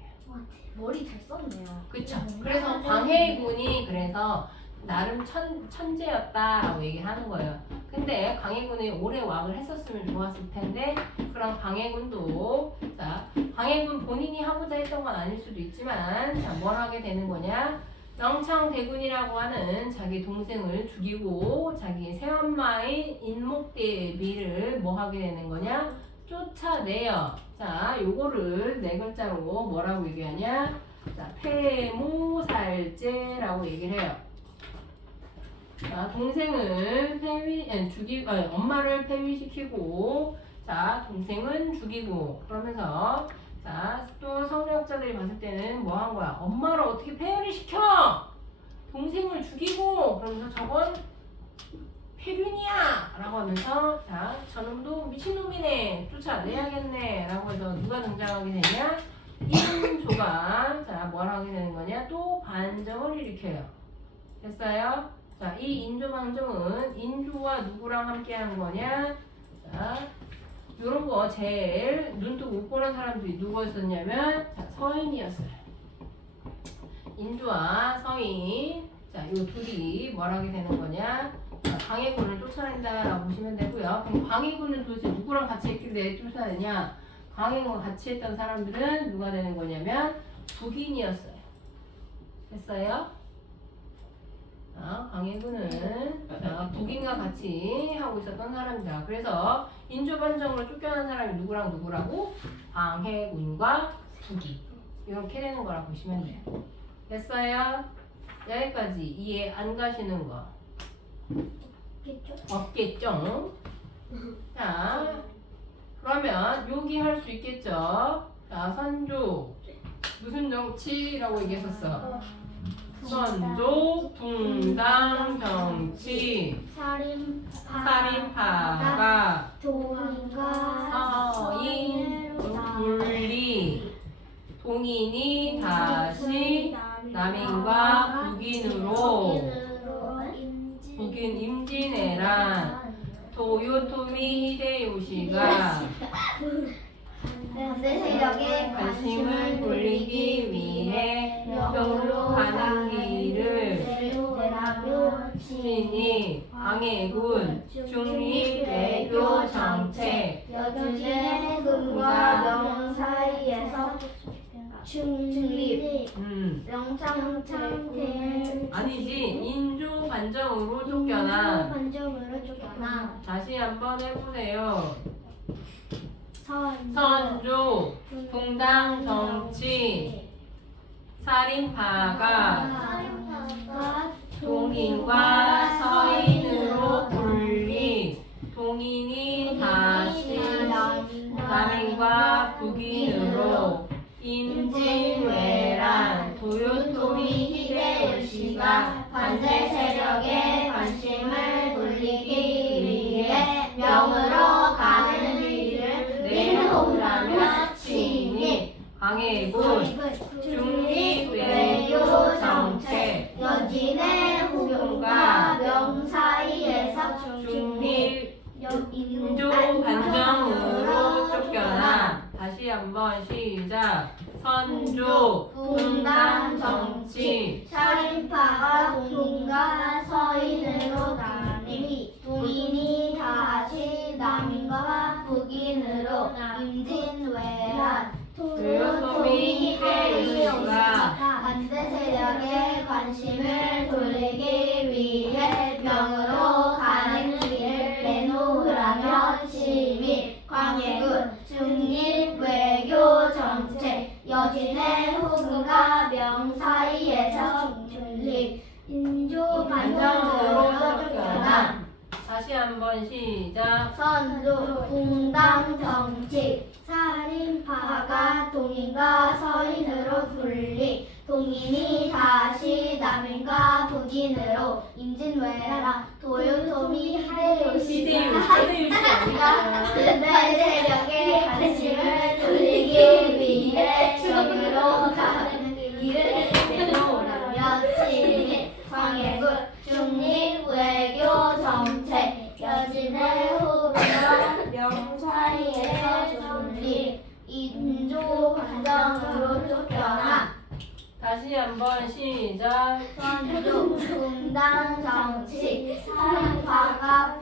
머리 잘 썼네요. 그쵸? 그래서 광해군이 그래서 나름 천재였다라고 얘기하는 거예요. 근데 광해군이 오래 왕을 했었으면 좋았을 텐데 그럼 광해군도 자 광해군 본인이 하고자 했던 건 아닐 수도 있지만 자 뭘 하게 되는 거냐? 영창대군이라고 하는 자기 동생을 죽이고 자기 새엄마인 인목대비를 뭐 하게 되는 거냐? 쫓아내요. 자, 요거를 네 글자로 뭐라고 얘기하냐? 자, 폐모살제라고 얘기를 해요. 자, 동생을 엄마를 폐위시키고, 자, 동생은 죽이고, 그러면서, 자, 또 성경학자들이 봤을 때는 뭐 한 거야? 엄마를 어떻게 폐위를 시켜? 동생을 죽이고, 그러면서 저건 폐륜이야! 라고 하면서 자 저놈도 미친놈이네 쫓아내야겠네 라고 해서 누가 등장하게 되냐 인조가 자 뭘 하게 되는 거냐 또 반정을 일으켜요. 됐어요? 자 이 인조 반정은 인조와 누구랑 함께 하는 거냐 자 요런 거 제일 눈뜨고 못 보는 사람들이 누구였었냐면 자 서인이었어요. 인조와 서인 자 요 둘이 뭘 하게 되는 거냐 광해군을 쫓아낸다라고 보시면 되고요. 그럼 광해군은 도대체 누구랑 같이 했길래 쫓아내냐? 광해군과 같이 했던 사람들은 누가 되는 거냐면 북인이었어요. 됐어요? 광해군은 북인과 같이 하고 있었던 사람이다. 그래서 인조반정으로 쫓겨난 사람이 누구랑 누구라고? 광해군과 북인. 이렇게 되는 거라고 보시면 돼요. 됐어요? 여기까지 이해 안 가시는 거. 없겠죠? 자, 그러면 여기 할 수 있겠죠? 자, 선조 무슨 정치라고 얘기했었어? 선조 붕당 정치 살인파가 동인과 서인 분리 동인이 다시 남인과 북인으로 북인 임진왜란 도요토미 히데요시가 반대 세력에 관심을 돌리기 위해 뼈로 가는 길을 신이 광해군 중립 외교 정책 여전히 금과 명 사이에서 중립 명창대군을 아니지 인조 반정으로 쫓겨난 반정으로 쫓겨나 다시 한번 해보세요. 선 선조 붕당 정치 살인파가 동인과 서인으로 분리 동인이 다시 남인과 북인으로 임진왜란 도요토미 히데요시가 반대 세력에 관심을 돌리기 위해 명으로 가는 길을 내놓으라며 친히 광해군 중립 외교 정책 여진의 후군과 명 사이에서 중립 인조 반정으로 쫓겨나 다시 한번 시작 선조 붕당 정치 살인파가 동인과 서인으로 나뉘니 동인이 다시 남인과 북인으로 임진왜란 도요토미 히데요시가 반대 세력에 관심을 돌리기 위해 명으로 가는 길을 내놓으라며 심의 광해군 중립 외교 정책 여진의 후군과 명 사이에서 중립 인조 반정으로 반정으로 쫓겨난 다시 한번 시작 선조 붕당 정치 살인파가 동인과 서인으로 분리 동인이 다시 남인과 북인으로 임진왜란 도요토미 히데요시가 반대 세력에 관심을 돌리기 위해 중으로 가는 길을 내놓으라며 친히 광해군 중립 외교 정책 여진의 후군과 다시 한번 시작. 선조 분당 정치 사랑과가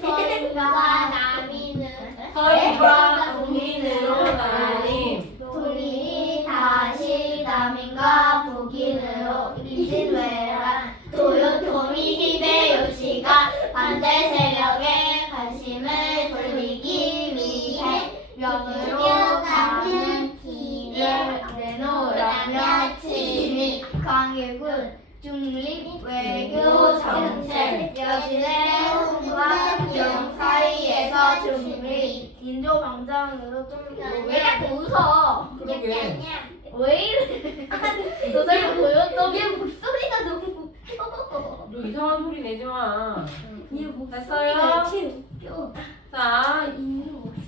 서인과 남이는 서인과 동인으로 나님. 동인이 다시 남인과 북인으로 이진왜란 도요토미 히데요시가 반대 세력에 관심을 돌리기 위해 명으로 가는 길을 내놓으라며 친일 강일군 중립 외교 정책 여신의 홍과 경 사이에서 중립 인조 방장으로 왜 자꾸 웃어? 그러게. 왜 이래? 너 설마 보였어? 얘 목소리가 너무 웃겨. 너 이상한 소리 내지 마. 얘 됐어요? 웃겨. 자,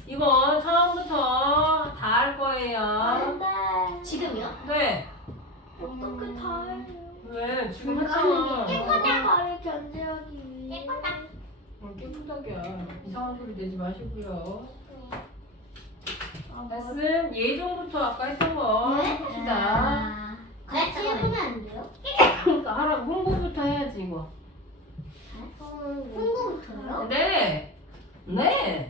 이건 처음부터 다 할 거예요. 지금요? 네. 어떻게 다 해요? 왜? 지금 했잖아. 말을 견제하기 위해. 깨끗하게. 이상한 소리 내지 마시고요. 됐음. 예종부터 아까 했던 거 합시다. 같이 해보면 안 돼요? 그러니까 하라고 홍보부터 해야지 이거. 홍보부터요? 네. 네.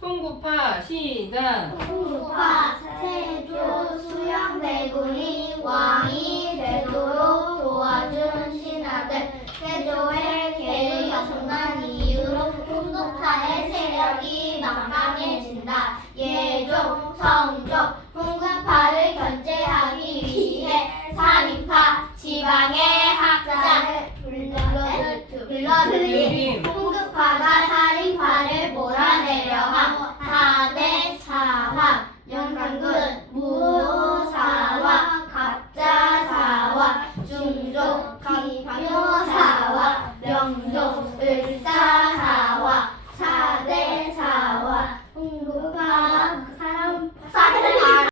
홍보파 시작. 홍보파 세조 수양대군이 왕이 되도록 도와준 신하들 세조의 개의 정난 이후로 홍보파의 세력이 막강해진다. 예종 성